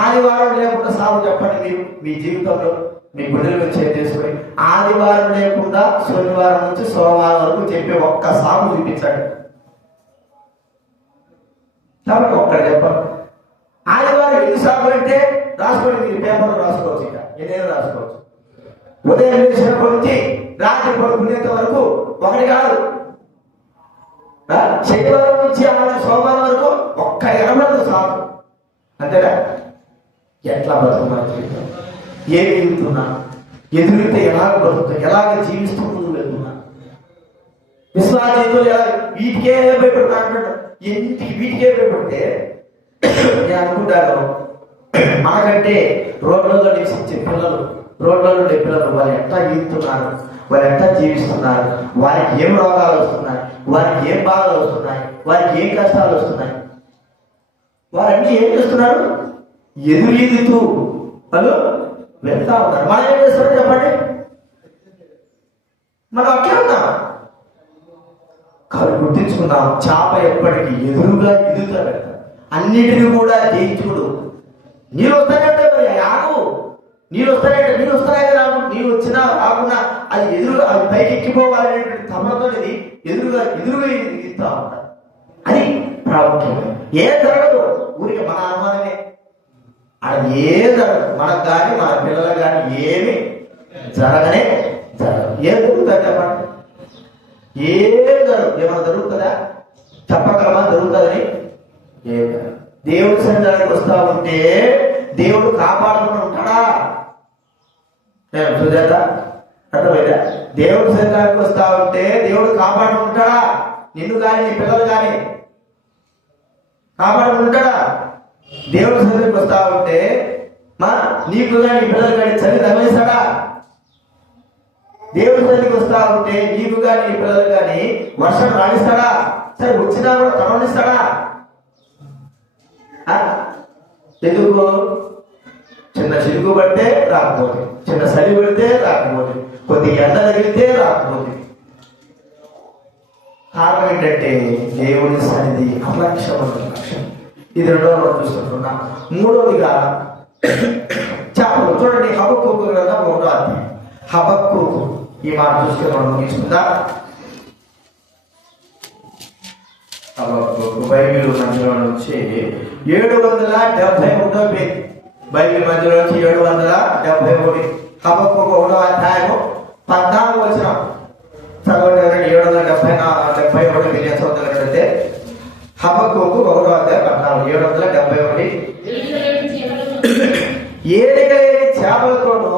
ఆదివారం లేకుండా సాగు చెప్పండి మీరు మీ జీవితంలో. మీ గుడ్డల మీద చేసుకొని ఆదివారం లేకుండా శనివారం నుంచి సోమవారం వరకు చెప్పే ఒక్క సాగు చూపించండి. కాబట్టి ఒక్కటి చెప్పండి. ఆదివారం ఎన్ని సాగులు అంటే రాసుకోండి, మీరు పేపర్లో రాసుకోవచ్చు. ఇంకా ఏదైనా రాసుకోవచ్చు. ఉదయం లేచినప్పటి నుంచి రాత్రి పడుకునేంత వరకు ఒకటి కాదు. శనివారం నుంచి సోమవారం వరకు ఒక్క ఎనబడదు చాలు. అంతేనా? ఎట్లా బతుకున్నా జీవితం, ఏం ఎదుగుతున్నా, ఎదురైతే ఎలాగ బతుకుతా, ఎలాగ జీవిస్తూ ముందు వెళ్తున్నా, విశ్వాస వీటికే భయపడతా అంటాడు. ఎందుకు వీటికే భయపడితే నేను అనుకుంటాను, మనకంటే రోడ్లలో నివసించే పిల్లలు, రోడ్లలో ఉండే పిల్లలు వాళ్ళు ఎట్లా జీవిస్తున్నారు, వాళ్ళు ఎట్లా జీవిస్తున్నారు, వారికి ఏం రోగాలు వస్తున్నాయి, వారికి ఏం బాధలు వస్తున్నాయి, వారికి ఏం కష్టాలు వస్తున్నాయి, వారన్నీ ఏం చేస్తున్నారు? ఎదురీదుతూ వాళ్ళు వెళ్తా ఉన్నారు. మనం ఏం చేస్తున్నాం చెప్పండి? మనం అట్లే ఉన్నాం. కాబట్టి గుర్తించుకున్నాం, చేప ఎప్పటికీ ఎదురుగా ఎదుగుతా పెడతాం. అన్నిటిని కూడా జయించుకుడు. నీళ్ళు వస్తాయంటే మరి ఆగు, నీళ్ళు వస్తాయంటే నీళ్ళు వస్తున్నాయి రాకు, నీళ్ళు వచ్చినా రాకున్నా అది ఎదురుగా, అది పైకి ఎక్కిపోవాలనేటువంటి తమతో ఎదురుగా ఎదుగుతా ఉంటారు. అది ప్రాముఖ్యమే. ఏం జరగదు, ఊరికి మన అనుమానమే. అది ఏం జరగదు, మనకు కానీ మన పిల్లలకు కానీ ఏమి జరగనే జరగదు. ఏం జరుగుతుంది చెప్పండి? ఏం జరగదు. ఏమైనా జరుగుతుందా? చెప్పగలమా జరుగుతుందని? ఏం జరగదు. దేవుడి సన్నిధానికి వస్తా ఉంటే దేవుడు కాపాడుకుని ఉంటాడా? నేను చూసేదా అర్థమైందా? దేవుడి సన్నిధానికి వస్తా ఉంటే దేవుడు కాపాడుకుని ఉంటాడా? నిన్ను కానీ నీ పిల్లలు కానీ కాపాడుకుని ఉంటాడా? దేవుడి సన్నిధికి వస్తా ఉంటే నీకు కానీ నీ పిల్లలు కానీ చలి తగిలిస్తాడా? దేవుడి సన్నిధికి వస్తా ఉంటే నీకు కానీ నీ పిల్లలు కానీ వర్షం రాణిస్తాడా? సరే వచ్చినా కూడా తరలిస్తాడా? ఎందుకు? చిన్న చిరుగు పడితే రాకపోతే, చిన్న చలి పడితే రాకపోతే, కొద్ది ఎండ తగిలితే రాకపోతే. కారణం ఏంటంటే దేవుడి సన్నిధి అలక్ష్యమైన లక్ష్యం. ఇది రెండవ మనం చూసుకుంటున్నాం. మూడవదిగా చెప్పలు చూడండి. హబక్కూకు గ్రంథం 3వ అధ్యాయం. హబక్కూకు ఈ మాట చూసుకుని మనం ముగించుకుందా? బైబిల్ మధ్యలో నుంచి 771 పేజీ. బైబిల్ మధ్యలో నుంచి 771. హబక్కూకు 1వ అధ్యాయము 14వ వచనం చదవండి. 771 మిలియన్ చదవగలిగితే హబక్కూకు 1వ అధ్యాయం 14. 771. ఏలిక లేని చేపలతోనూ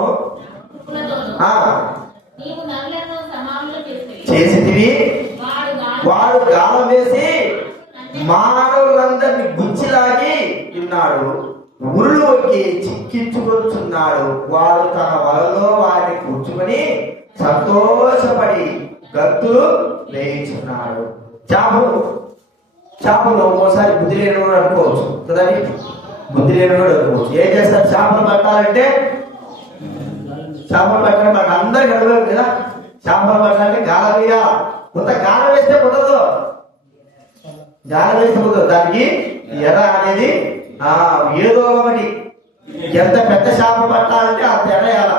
చేసితివి, వాడు గాలం వేసి మానవులందరినీ గుచ్చిలాగి ఉన్నాడు, ఉరులు వచ్చి చిక్కించుకొచ్చున్నాడు. వాడు తన వలలో వారిని కూర్చుకొని సంతోషపడి గంతులు వేయించున్నాడు. చేపలు ఒక్కోసారి బుద్ధి లేని కూడా అనుకోవచ్చు కదండి, బుద్ధి లేని కూడా అనుకోవచ్చు. ఏం చేస్తారు? చేపలు పట్టాలంటే, చేపలు పట్టాలంటే మనకు అందరికి అడగలేదు కదా. చేపలు పట్టాలంటే గాలం వేయాలి. కొంత గాలం వేస్తే కుదరదు, గాలం వేస్తే కుదరదు. దానికి ఎర అనేది ఏదో ఒకటి, ఎంత పెద్ద చేప పట్టాలంటే అంత ఎర వేయాల.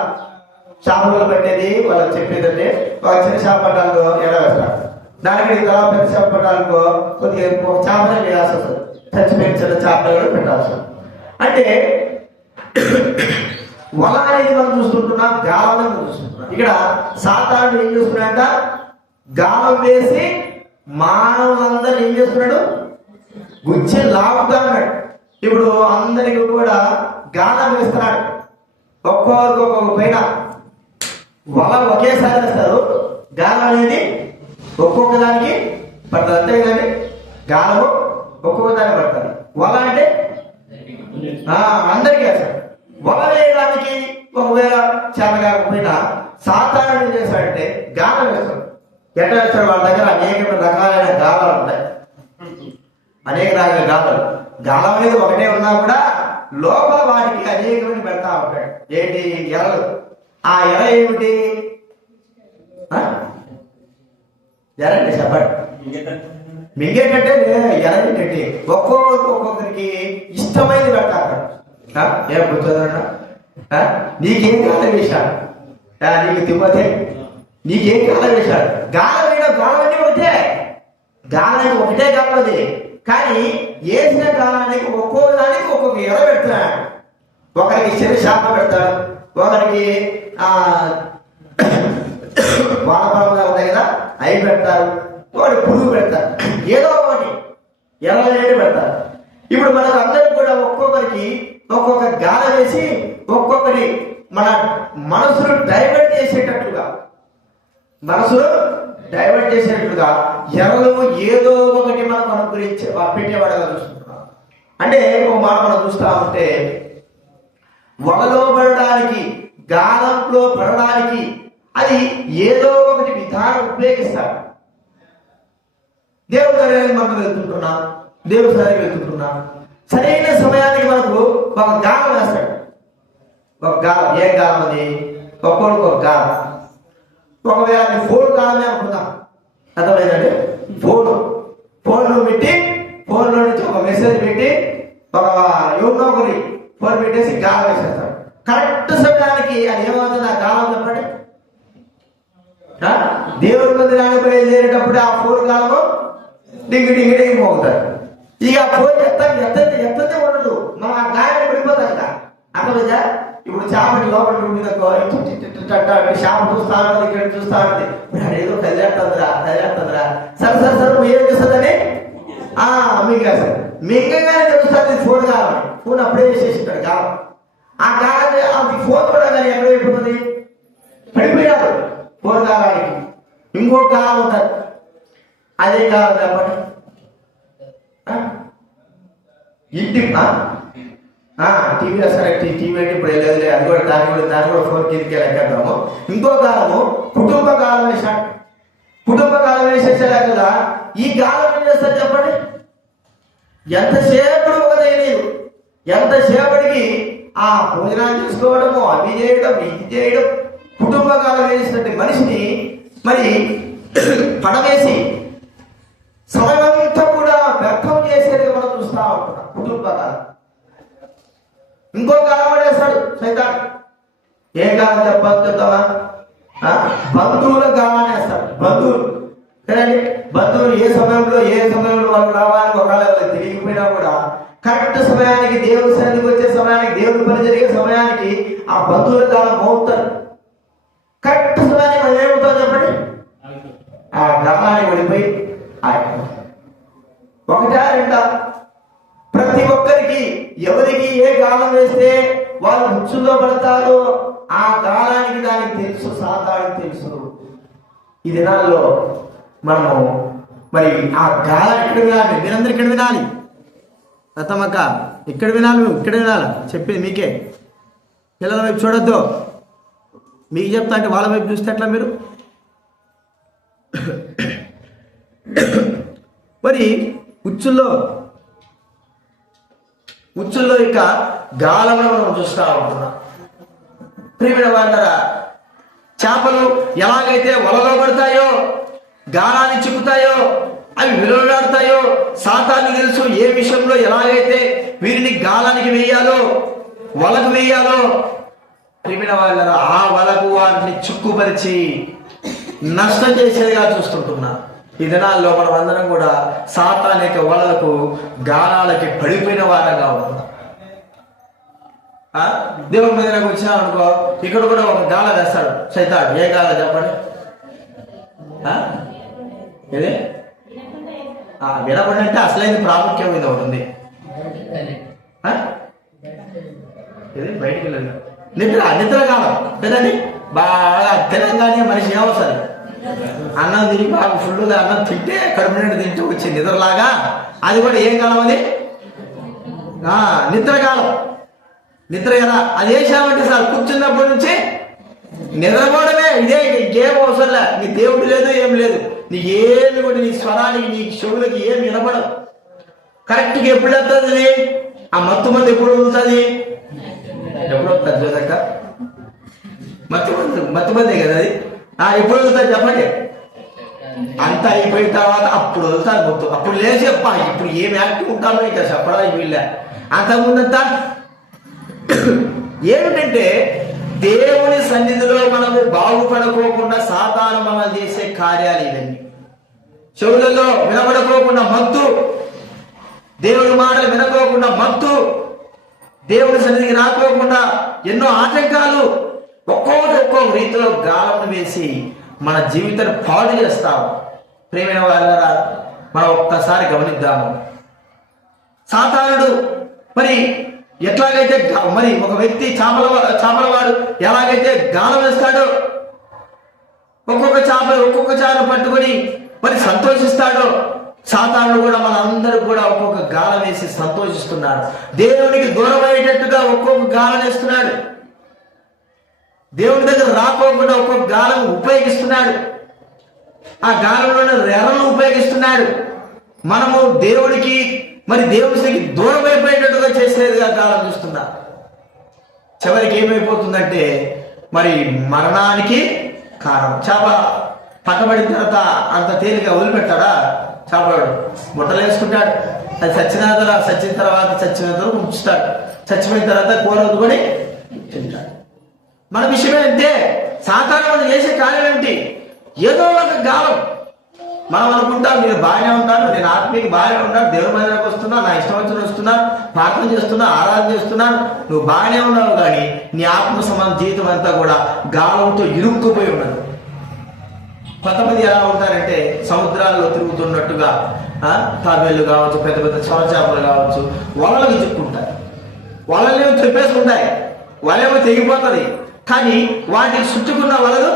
చేపలు పట్టేది వాళ్ళకి చెప్పేదంటే ఒక చిన్న చేప పట్టాలతో ఎర వేస్తారు. దానికి తర్వాత పెద్ద చేప పట్టాలనుకో కొద్దిగా చేపలు వేయాల్సి వస్తుంది. చచ్చిపోయిన చిన్న చేపలు కూడా పెట్టాల్సి వస్తుంది. అంటే వల అనేది మనం చూసుకుంటున్నాం, గాలం చూసుకుంటున్నాం. ఇక్కడ సాతానుడు ఏం చేస్తున్నాడంట? గాలం వేసి మానవులందరూ ఏం చేస్తున్నాడు? గుచ్చి లాగుతా ఉన్నాడు. ఇప్పుడు అందరికి కూడా గాలం వేస్తున్నాడు. ఒక్కొక్కరికి ఒక్కొక్క పైన వల ఒకేసారి వేస్తారు. గాలం అనేది ఒక్కొక్క దానికి పడుతుంది. అంతే కదండి, గాలము ఒక్కొక్క దానికి పడుతుంది. వల అంటే అందరికీ వేస్తాడు. వల వేయడానికి ఒకవేళ చేత కాకపోయినా సాతానుడు ఏం చేస్తాడంటే గాలం వేస్తాడు. ఎట్లా వేస్తాడు? వాళ్ళ దగ్గర అనేక రకాలైన గాలాలు ఉంటాయి, అనేక రకాల గాలాలు. గాలం అనేది ఒకటే ఉన్నా కూడా లోపల వాటికి అనేకమైన పెడతా ఉంటాడు. ఏంటి? ఎరలు. ఆ ఎర ఏమిటి? ఎరండి చెప్పండి. మింగేటంటే ఎర ఏంటంటే ఒక్కొక్కరికి ఇష్టమైనది పెడతాడు. ఏం కూర్చోదన్నా? నీకేం గాలం వేశాడు? నీకు తిమ్మతే నీకేం గాలం వేశాడు? గాలం వేయడం, గాలం అంటే ఒకటే, గాలానికి ఒకటే గాలం అది. కానీ వేసిన గాలానికి ఒక్కో దానికి ఒక్కొక్క ఎర పెడతాడు. ఒకరికి చిన్న శాప పెడతాడు, ఒకరికి వానపరంగా ఉంటాయి కదా అవి పెడతారు, ఒకటి పురుగు పెడతారు, ఏదో ఒకటి ఎర్ర పెడతారు. ఇప్పుడు మనకు అందరికి కూడా ఒక్కొక్కరికి ఒక్కొక్క గాలి వేసి ఒక్కొక్కరి మన మనసును డైవర్ట్ చేసేటట్లుగా ఎరలు ఏదో ఒకటి మనకు అనుగ్రహించే పెట్టేవాడుగా చూస్తున్నాం. అంటే ఒక మాట మనం చూస్తా ఉంటే వలలో పడడానికి గాలంలో పడడానికి అది ఏదో ఒకటి విధానం ఉపయోగిస్తాడు. దేవుడి సరైన మనం వెళ్తుంటున్నాం, దేవుడి సరైన వెళ్తుంటున్నాం, సరైన సమయానికి మనకు ఒక గాలం వేస్తాడు. ఒక గాలం, ఏ గాలం అది? ఒక్కొక్కరికి ఒక గాలం. ఒకవేళ ఫోన్ కాలమే అనుకుందాం, అర్థమైందండి? ఫోన్లో పెట్టి ఫోన్లో నుంచి ఒక మెసేజ్ పెట్టి ఒక ఎవరినో ఒకరి ఫోన్ పెట్టేసి గాలం వేసేస్తాడు. కరెక్ట్ సమయానికి అది ఏమవుతుంది? ఆ గాలం చెప్పండి. దేవుడి మందిరానికి బయలుదేరేటప్పుడు ఆ ఫోన్ కాలము డింగి డింగి డింగి పోతాడు. ఇక ఫోన్ ఎత్తనే ఉండదు, మనం ఆ గాయం పడిపోతాం కదా. అర్థమైందా? ఇప్పుడు చేపటి లోపల చేప చూస్తా ఉంటుంది, ఇక్కడ చూస్తా ఉంటుంది, ఏదో కదిలేస్తుందిరా సరే ఏం చేస్తుందని మింగేస్తాడు. మింగగానే తెలుస్తుంది ఫోన్ కావాలి. ఫోన్ అప్పుడే చేసేసింటాడు కాలం. ఆ కాలం ఫోన్ కూడా కానీ ఎక్కడ అయిపోతుంది? పడిపోయాడు ఫోన్ కాలానికి. ఇంకో కాలం ఉంటుంది, అదే కాలం కాబట్టి ఇంటి టీవీ వస్తారా? టీవీ అంటే ఇప్పుడు వెళ్ళదు, అది కూడా దాన్ని కూడా ఫోన్ కిందకి లెక్కేద్దాము. ఇంకో కాలము కుటుంబ కాలం వేసాడు. కుటుంబ కాలం వేసేసాడు కదా. ఈ కాలం ఏం చేస్తారు చెప్పండి? ఎంతసేపటి ఒక తెలియదు, ఎంతసేపటికి ఆ భోజనాలు చేసుకోవడము, అవి చేయడం, ఇది చేయడం. కుటుంబ కాలం వేసినట్టు మనిషిని మరి పడవేసి సమయమంతా కూడా వ్యర్థం చేసేది మనం చూస్తా ఉంటున్నాం. కుటుంబ కాలం. ఇంకో కాలం పడేస్తాడు సైతాన్. ఏ కాలం చెప్తావా? బంధువుల కాలాన్ని వేస్తాడు. బంధువులు కదండి, బంధువులు ఏ సమయంలో వాళ్ళు రావాలని ఒకవేళ తెలియకపోయినా కూడా కరెక్ట్ సమయానికి దేవుడి సన్నిధికి వచ్చే సమయానికి, దేవుడి పని జరిగే సమయానికి ఆ బంధువుల కాలం మోగుతారు. కరెక్ట్ సమయానికి మనం ఏమవుతాం చెప్పండి? ఆ గ్రామానికి పడిపోయి ఒకటా రెండా? ప్రతి ఒక్కరికి ఎవరికి ఏ గాలం వేస్తే వాళ్ళు ముచ్చుల్లో పడతారో ఆ గాలానికి దానికి తెలుసు, సాతానికి తెలుసు. ఈ దినాల్లో మనము మరి ఆ గాలం ఎక్కడ వినాలి? మీరందరూ ఇక్కడ వినాలి. రతమక్క ఇక్కడ వినాలి, ఇక్కడ వినాలి. చెప్పింది మీకే. పిల్లల వైపు చూడొద్దు. మీకు చెప్తా అంటే వాళ్ళ వైపు చూస్తే ఎట్లా మీరు? మరి ఉచ్చుల్లో ఇక గాలంలో మనం చూస్తూ ఉంటున్నాం. ప్రియమైన వాళ్ళరా, చేపలు ఎలాగైతే వలలో పడతాయో, గాలాన్ని చిక్కుతాయో, అవి విలువలాడతాయో, సాతాను తెలుసు ఏ విషయంలో ఎలాగైతే వీరిని గాలానికి వేయాలో, వలకు వేయాలో. ప్రియమైన వాళ్ళరా, ఆ వలకు వాటిని చిక్కుపరిచి నష్టం చేసేదిగా చూస్తుంటున్నా. ఈ దినాల్లో మనం అందరం కూడా సాతాను యొక్క వలలకు, గాలాలకి పడిపోయిన వారంగా ఉంటున్నాం. దేవుని మందిరానికి వచ్చినా అనుకో, ఇక్కడ కూడా ఒక గాల వేస్తాడు సైతాడు. ఏ గాల చెప్పండి? ఇది వినపడి అంటే అసలైన ప్రాముఖ్యం ఇది ఒకటి ఉంది. ఇది బయటికి వెళ్ళదు. నిద్రకాలం కదండి. బాగా తెలంగాణ మనిషి ఏమవుతుంది? అన్నం తిరిగి బాగా ఫుల్గా అన్నం తింటే కడుపు నిండా తింటూ వచ్చే నిద్రలాగా అది కూడా ఏం కాలం? అది నిద్రకాలం. నిద్ర కదా. అది వేసామంటే సార్ కూర్చున్నప్పటి నుంచి నిద్రపోవడమే. ఇదే ఇంకేం అవసరంలే. నీ దేవుడు లేదు, ఏం లేదు. నీకు ఏమి కూడా నీ స్వరానికి, నీ చెవులకి ఏమి వినపడదు. కరెక్ట్గా ఎప్పుడు వస్తుంది? ఆ మత్తు మంది ఎప్పుడు వదులుతుంది? ఎప్పుడు వస్తుంది చూసాక? మత్తు మందే కదా అది. ఎప్పుడు వదులుతుంది చెప్పండి? అంతా అయిపోయిన తర్వాత అప్పుడు వదులుతారు మొత్తం. అప్పుడు లేచి ఇప్పుడు ఏం యాక్టివ్ ఉంటానో ఇంకా చెప్పడానికి వీళ్ళే. అంతకుముందంతా ఏమిటంటే దేవుని సన్నిధిలో మనము బాగుపడుకోకుండా సాతాను మనం చేసే కార్యాలు ఇవన్నీ. చెవులలో వినబడుకోకుండా మత్తు, దేవుని మాటలు వినకోకుండా మత్తు, దేవుని సన్నిధికి రాకోకుండా ఎన్నో ఆటంకాలు, ఒక్కొక్క రీతిలో గాలను వేసి మన జీవితాన్ని పాడు చేస్తాము. ప్రియమైన వాళ్ళారా, మనం ఒక్కసారి గమనిద్దాము. సాతానుడు మరి ఎట్లాగైతే మరి ఒక వ్యక్తి చేపలవాడు ఎలాగైతే గాలం వేస్తాడో, ఒక్కొక్క చేపను పట్టుకొని మరి సంతోషిస్తాడో, సాతానుడు కూడా మన అందరూ కూడా ఒక్కొక్క గాలం వేసి సంతోషిస్తున్నాడు. దేవునికి దూరం అయ్యేటట్టుగా ఒక్కొక్క గాలం వేస్తున్నాడు. దేవుని దగ్గర రాకోకుండా ఒక్కొక్క గాలం ఉపయోగిస్తున్నాడు. ఆ గాలంలో రెరను ఉపయోగిస్తున్నాడు. మనము దేవుడికి మరి దేవుడికి దూరం అయిపోయేటట్టుగా చేసేదిగా గాలం చూస్తున్నా. చివరికి ఏమైపోతుందంటే మరి మరణానికి కారణం. చేప పట్టబడిన తర్వాత అంత తేలిక వదిలిపెట్టాడా? చేపడు బుట్టలు వేసుకుంటాడు. అది చచ్చిన తర్వాత ఉంచుతాడు. చచ్చిపోయిన తర్వాత కూర వదుకొని తింటాడు. మన విషయమే అంతే. సాధారణ మనం చేసే కార్యం ఏంటి? ఏదో ఒక గాలం. మనం అనుకుంటాం నేను బాగానే ఉంటాను, నేను ఆత్మీయ బాగానే ఉంటాను, దేవుడి మందిరానికి వస్తున్నా, నా ఇష్టం వచ్చిన వస్తున్నా, ప్రార్థన చేస్తున్నా, ఆరాధన చేస్తున్నాను, నువ్వు బాగానే ఉన్నావు. కానీ నీ ఆత్మ సంబంధ జీవితం అంతా కూడా గాలంతో ఇరుక్కుపోయి ఉన్నది. కొంతమంది ఎలా ఉంటారంటే సముద్రాల్లో తిరుగుతున్నట్టుగా తాబేళ్లు కావచ్చు, పెద్ద పెద్ద చేపలు కావచ్చు, వలలకు చిక్కుంటారు. వలలేమో చెప్పేసుకుంటాయి, వలేమో తెగిపోతుంది. కానీ వాటికి చుట్టుకున్న వలలు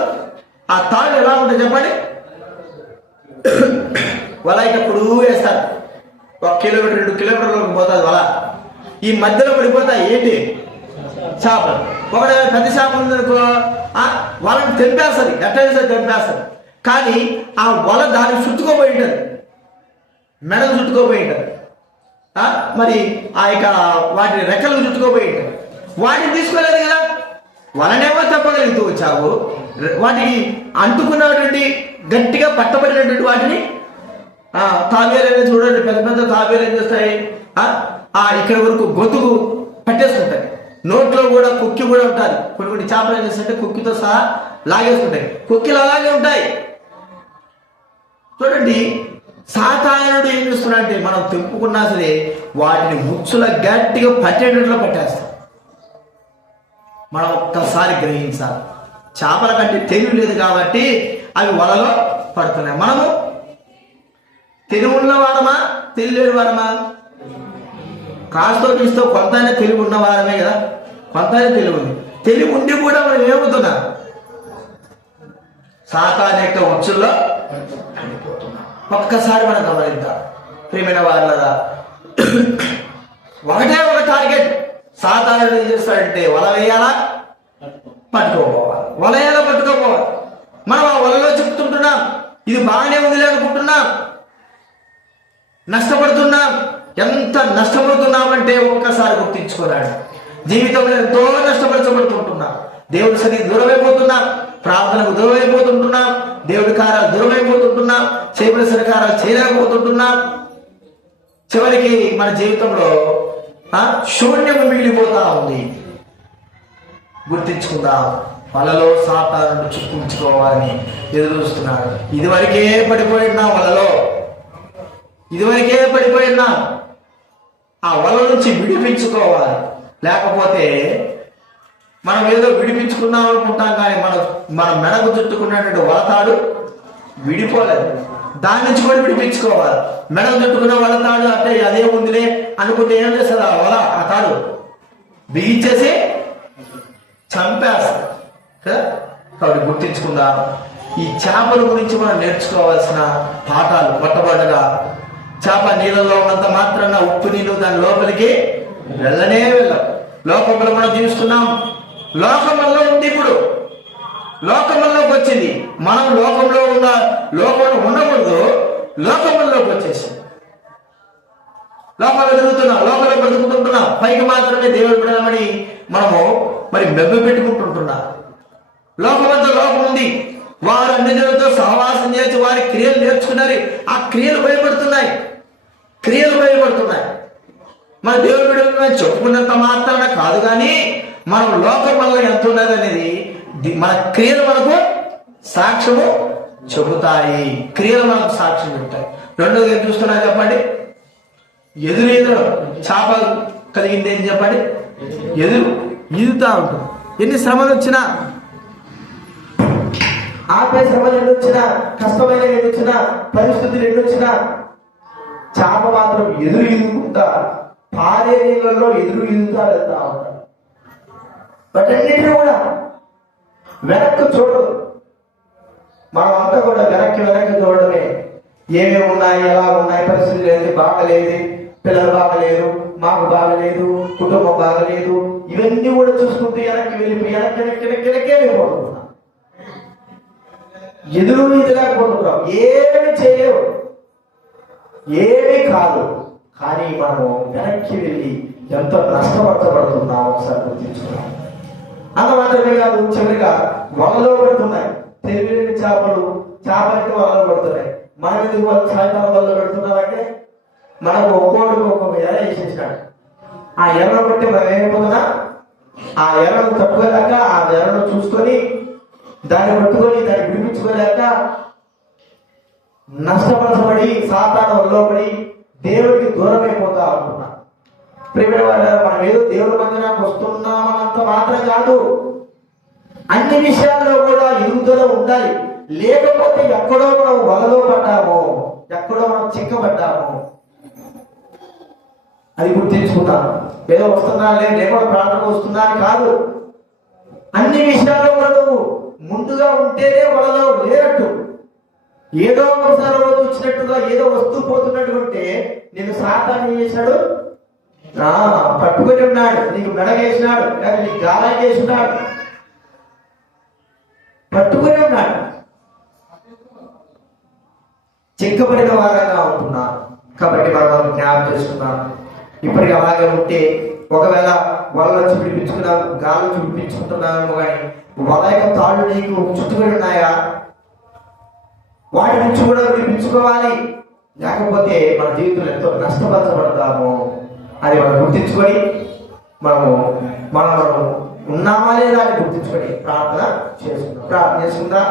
ఆ తాళ్ళు ఎలా ఉంటాయి చెప్పండి? వల ఇప్పుడు వేస్తారు. 1 కిలోమీటర్ 2 కిలోమీటర్లకు పోతుంది వల. ఈ మధ్యలో పడిపోతాయి ఏంటి? చేపలు. ఒకటి పెద్ద చేప ఉందనుకో వలను తెంపేస్తుంది, ఎట్లా తెంపేస్తుంది. కానీ ఆ వల దాన్ని చుట్టుకోపోయి ఉంటుంది, మెడలు చుట్టుకోపోయి ఉంటుంది, మరి ఆ యొక్క వాటి రెక్కలు చుట్టుకోపోయి ఉంటుంది. వాటిని తీసుకోలేదు కదా, వలనేమో చెప్పగలుగుతూ వచ్చావు. వాటికి అంటుకున్నటువంటి గట్టిగా పట్టబడినటువంటి వాటిని తాబేలు చూడండి, పెద్ద పెద్ద తాబేలు ఏం చేస్తాయి? ఇక్కడ వరకు గొంతుకు పట్టేసుకుంటాయి. నోట్లో కూడా కుక్కి కూడా ఉంటుంది. కొన్ని చేపలు ఏం చేస్తుంటే కుక్కితో సహా లాగేసుకుంటాయి. కుక్కిలు అలాగే ఉంటాయి. చూడండి, సాతానుడు ఏం చేస్తున్నా అంటే మనం తెంపుకున్నా సరే వాటిని ముచ్చుల గట్టిగా పట్టేటట్లు పట్టేస్తాం. మనం ఒక్కసారి గ్రహించాలి. చేపల కంటే తెలివి లేదు కాబట్టి అవి వలలో పడుతున్నాయి. మనము తెలివి ఉన్నవారమా తెలియలేని వారమా? కాస్తో తీస్తో కొంత తెలివి ఉన్నవారమే కదా, కొంత తెలివి ఉంది. తెలివి ఉండి కూడా మనం ఏమవుతున్నాం? సాతాను యొక్క ఉచ్చుల్లో ఒక్కసారి మనం గమనిద్దాం. ప్రియమైన వారలారా, ఒకటే ఒక టార్గెట్. సాతానుడు ఏం చేస్తాడంటే వల వేయాలా, పట్టుకోపోవాలి, వల వేయాలా, పట్టుకోపోవాలి. మనం ఆ వలలో చెప్తుంటున్నాం, ఇది బాగానే ఉంది అనుకుంటున్నాం, నష్టపడుతున్నాం. ఎంత నష్టపడుతున్నామంటే ఒక్కసారి గుర్తించుకోరాడు. జీవితంలో ఎంతో నష్టపరచబడుతుంటున్నాం. దేవుడి సన్నిధికి దూరమైపోతున్నాం, ప్రార్థనకు దూరమైపోతుంటున్నాం, దేవుడి కార్యాలు దూరమైపోతుంటున్నాం, చేయవలసిన కార్యాలు చేయలేకపోతుంటున్నాం. చివరికి మన జీవితంలో శూన్యము మిగిలిపోతా ఉంది. గుర్తించుకుందాం, వలలో సాతానుడు చుక్కుంచుకోవాలని ఎదురు చూస్తున్నాడు. ఇదివరకే పడిపోయినాం వలలో, ఇదివరకే పడిపోయినాం. ఆ వల నుంచి విడిపించుకోవాలి. లేకపోతే మనం ఏదో విడిపించుకున్నాం అనుకుంటాం, కానీ మన మెడకు చుట్టుకున్నటువంటి వలతాడు విడిపోలేదు. దాని నుంచి కూడా విడిపించుకోవాలి. మెడకు చుట్టుకున్న వలతాడు అంటే అదే ఉందిలే అనుకుంటే ఏం చేస్తుంది? ఆ వల ఆ తాడు బిగించేసి చంపేస్తారు. కాబట్టి గుర్తించుకుందాం. ఈ చేపల గురించి మనం నేర్చుకోవాల్సిన పాఠాలు. మొట్టమొదటిగా చేప నీళ్ళలో ఉన్నంత మాత్రాన ఉప్పు నీళ్ళు దాని లోపలికి వెళ్ళనే వెళ్ళం. లోకంలో మనం జీవిస్తున్నాం, లోకంలో ఉంది. ఇప్పుడు లోకంలోకి వచ్చింది. మనం లోకంలో ఉండకూడదు, లోకంలోకి వచ్చేసి లోకంలో తిరుగుతున్నాం, లోకంలో బ్రతుకుతుంటున్నాం. పైకి మాత్రమే దేవుడు బిడ్డలమని మనము మరి మెబ్బ పెట్టుకుంటుంటున్నాం. లోకమంతా లోకం ఉంది. వారు అన్ని జనులతో సహవాసం చేసి వారి క్రియలు నేర్చుకున్నారు. ఆ క్రియలు భయపడుతున్నాయి, క్రియలు భయపడుతున్నాయి. మన దేవుడి బిడ్డలు చెప్పుకున్నంత మాత్రాన కాదు, కానీ మనం లోకం వల్ల ఎంత ఉన్నది అనేది మన క్రియలు మనకు సాక్ష్యము చెబుతాయి. క్రియలు మనకు సాక్ష్యం చెబుతాయి. రెండోది ఏం చూస్తున్నా చెప్పండి? ఎదురు చేప కలిగింది ఏం చెప్పండి? ఎదురు ఈదుతా ఉంటుంది. ఎన్ని శ్రమలు వచ్చినా, ఆపే శ్రమలు ఎన్ని వచ్చినా, కష్టమైన ఎన్ని వచ్చినా, పరిస్థితులు ఎన్ని వచ్చినా, చేప మాత్రం ఎదురు ఈదుకుంటా పారే నీళ్ళల్లో ఎదురుతా వెళ్తా ఉంటాడు. వాటన్నిటిని కూడా వెనక్కి చూడదు. మనం అంతా కూడా వెనక్కి చూడడమే. ఏమేమి ఉన్నాయి, ఎలా ఉన్నాయి, పరిస్థితులు ఏంటి, బాగలేదు, పిల్లలు బాగలేదు, మాకు బాగలేదు, కుటుంబం బాగలేదు, ఇవన్నీ కూడా చూసుకుంటూ వెనక్కి వెళ్ళిపోతున్నాం. ఎదురు లేకపోతున్నాం. ఏమి చేయలేవు, ఏమీ కాదు. కానీ మనము వెనక్కి వెళ్ళి ఎంతో నష్టపరచబడుతున్నాం ఒకసారి గుర్తించుకున్నాం. అంత మాత్రమే కాదు, చివరిగా వలలో పడుతున్నాయి. తెలివిలేని చేపలకి వలలో పడుతున్నాయి. మనం ఎందుకు వాళ్ళు సాయంకాలం వల్ల పెడుతున్నామంటే మనకు ఒక్కోడికి ఒక్కొక్క ఎర వేసేసాడు. ఆ ఎర్రను బట్టి మనం ఏమైపోతున్నా ఆ ఎర్రను తట్టుకోలేక, ఆ ఎర్రను చూసుకొని దాన్ని పట్టుకొని దాన్ని విడిపించుకోలేక నష్టపరచబడి సాతాను వల్ల పడి దేవుడికి దూరమైపోతా ఉంటున్నాం. ప్రియమైన వాళ్ళారా, మనం ఏదో దేవుడి మందిరానికి వస్తున్నామన్నంత మాత్రం కాదు, అన్ని విషయాల్లో కూడా ఎదుగుదల ఉండాలి. లేకపోతే ఎక్కడో మనం వలలో పడ్డామో, ఎక్కడో మనం చిక్కబడ్డామో అది గుర్తించుకుంటాం. ఏదో వస్తున్నానులే, లేకపోతే ప్రార్థన వస్తున్నాను కాదు. అన్ని విషయాల్లో కూడా నువ్వు ముందుగా ఉంటేనే వలలో లేనట్టు. ఏదో ఒకసారి రోజు వచ్చినట్టుగా ఏదో వస్తూ పోతున్నట్టు ఉంటే నేను సాతాను చేశాడు, పట్టుకొని ఉన్నాడు, నీకు మెడగేసినాడు, లేక నీకు గాలాగేసినాడు, పట్టుకొని ఉన్నాడు. చిక్కబడిన వారంగా ఉంటున్నాను. కాబట్టి మనం జ్ఞాపకం చేసుకున్నాం. ఇప్పటికి అలాగే ఉంటే ఒకవేళ వల చూపించుకున్నావు, గాలి చూపించుకుంటున్నాము, కానీ వల యొక్క తాళ్ళు నీకు చుట్టుకొని ఉన్నాయా? వాటి నుంచి కూడా విడిపించుకోవాలి. లేకపోతే మన జీవితంలో ఎంతో నష్టపరచబడతాము. అది మనం గుర్తించుకొని మనము ఉన్నామా లేదా అని గుర్తించుకొని ప్రార్థన చేసుకుందా.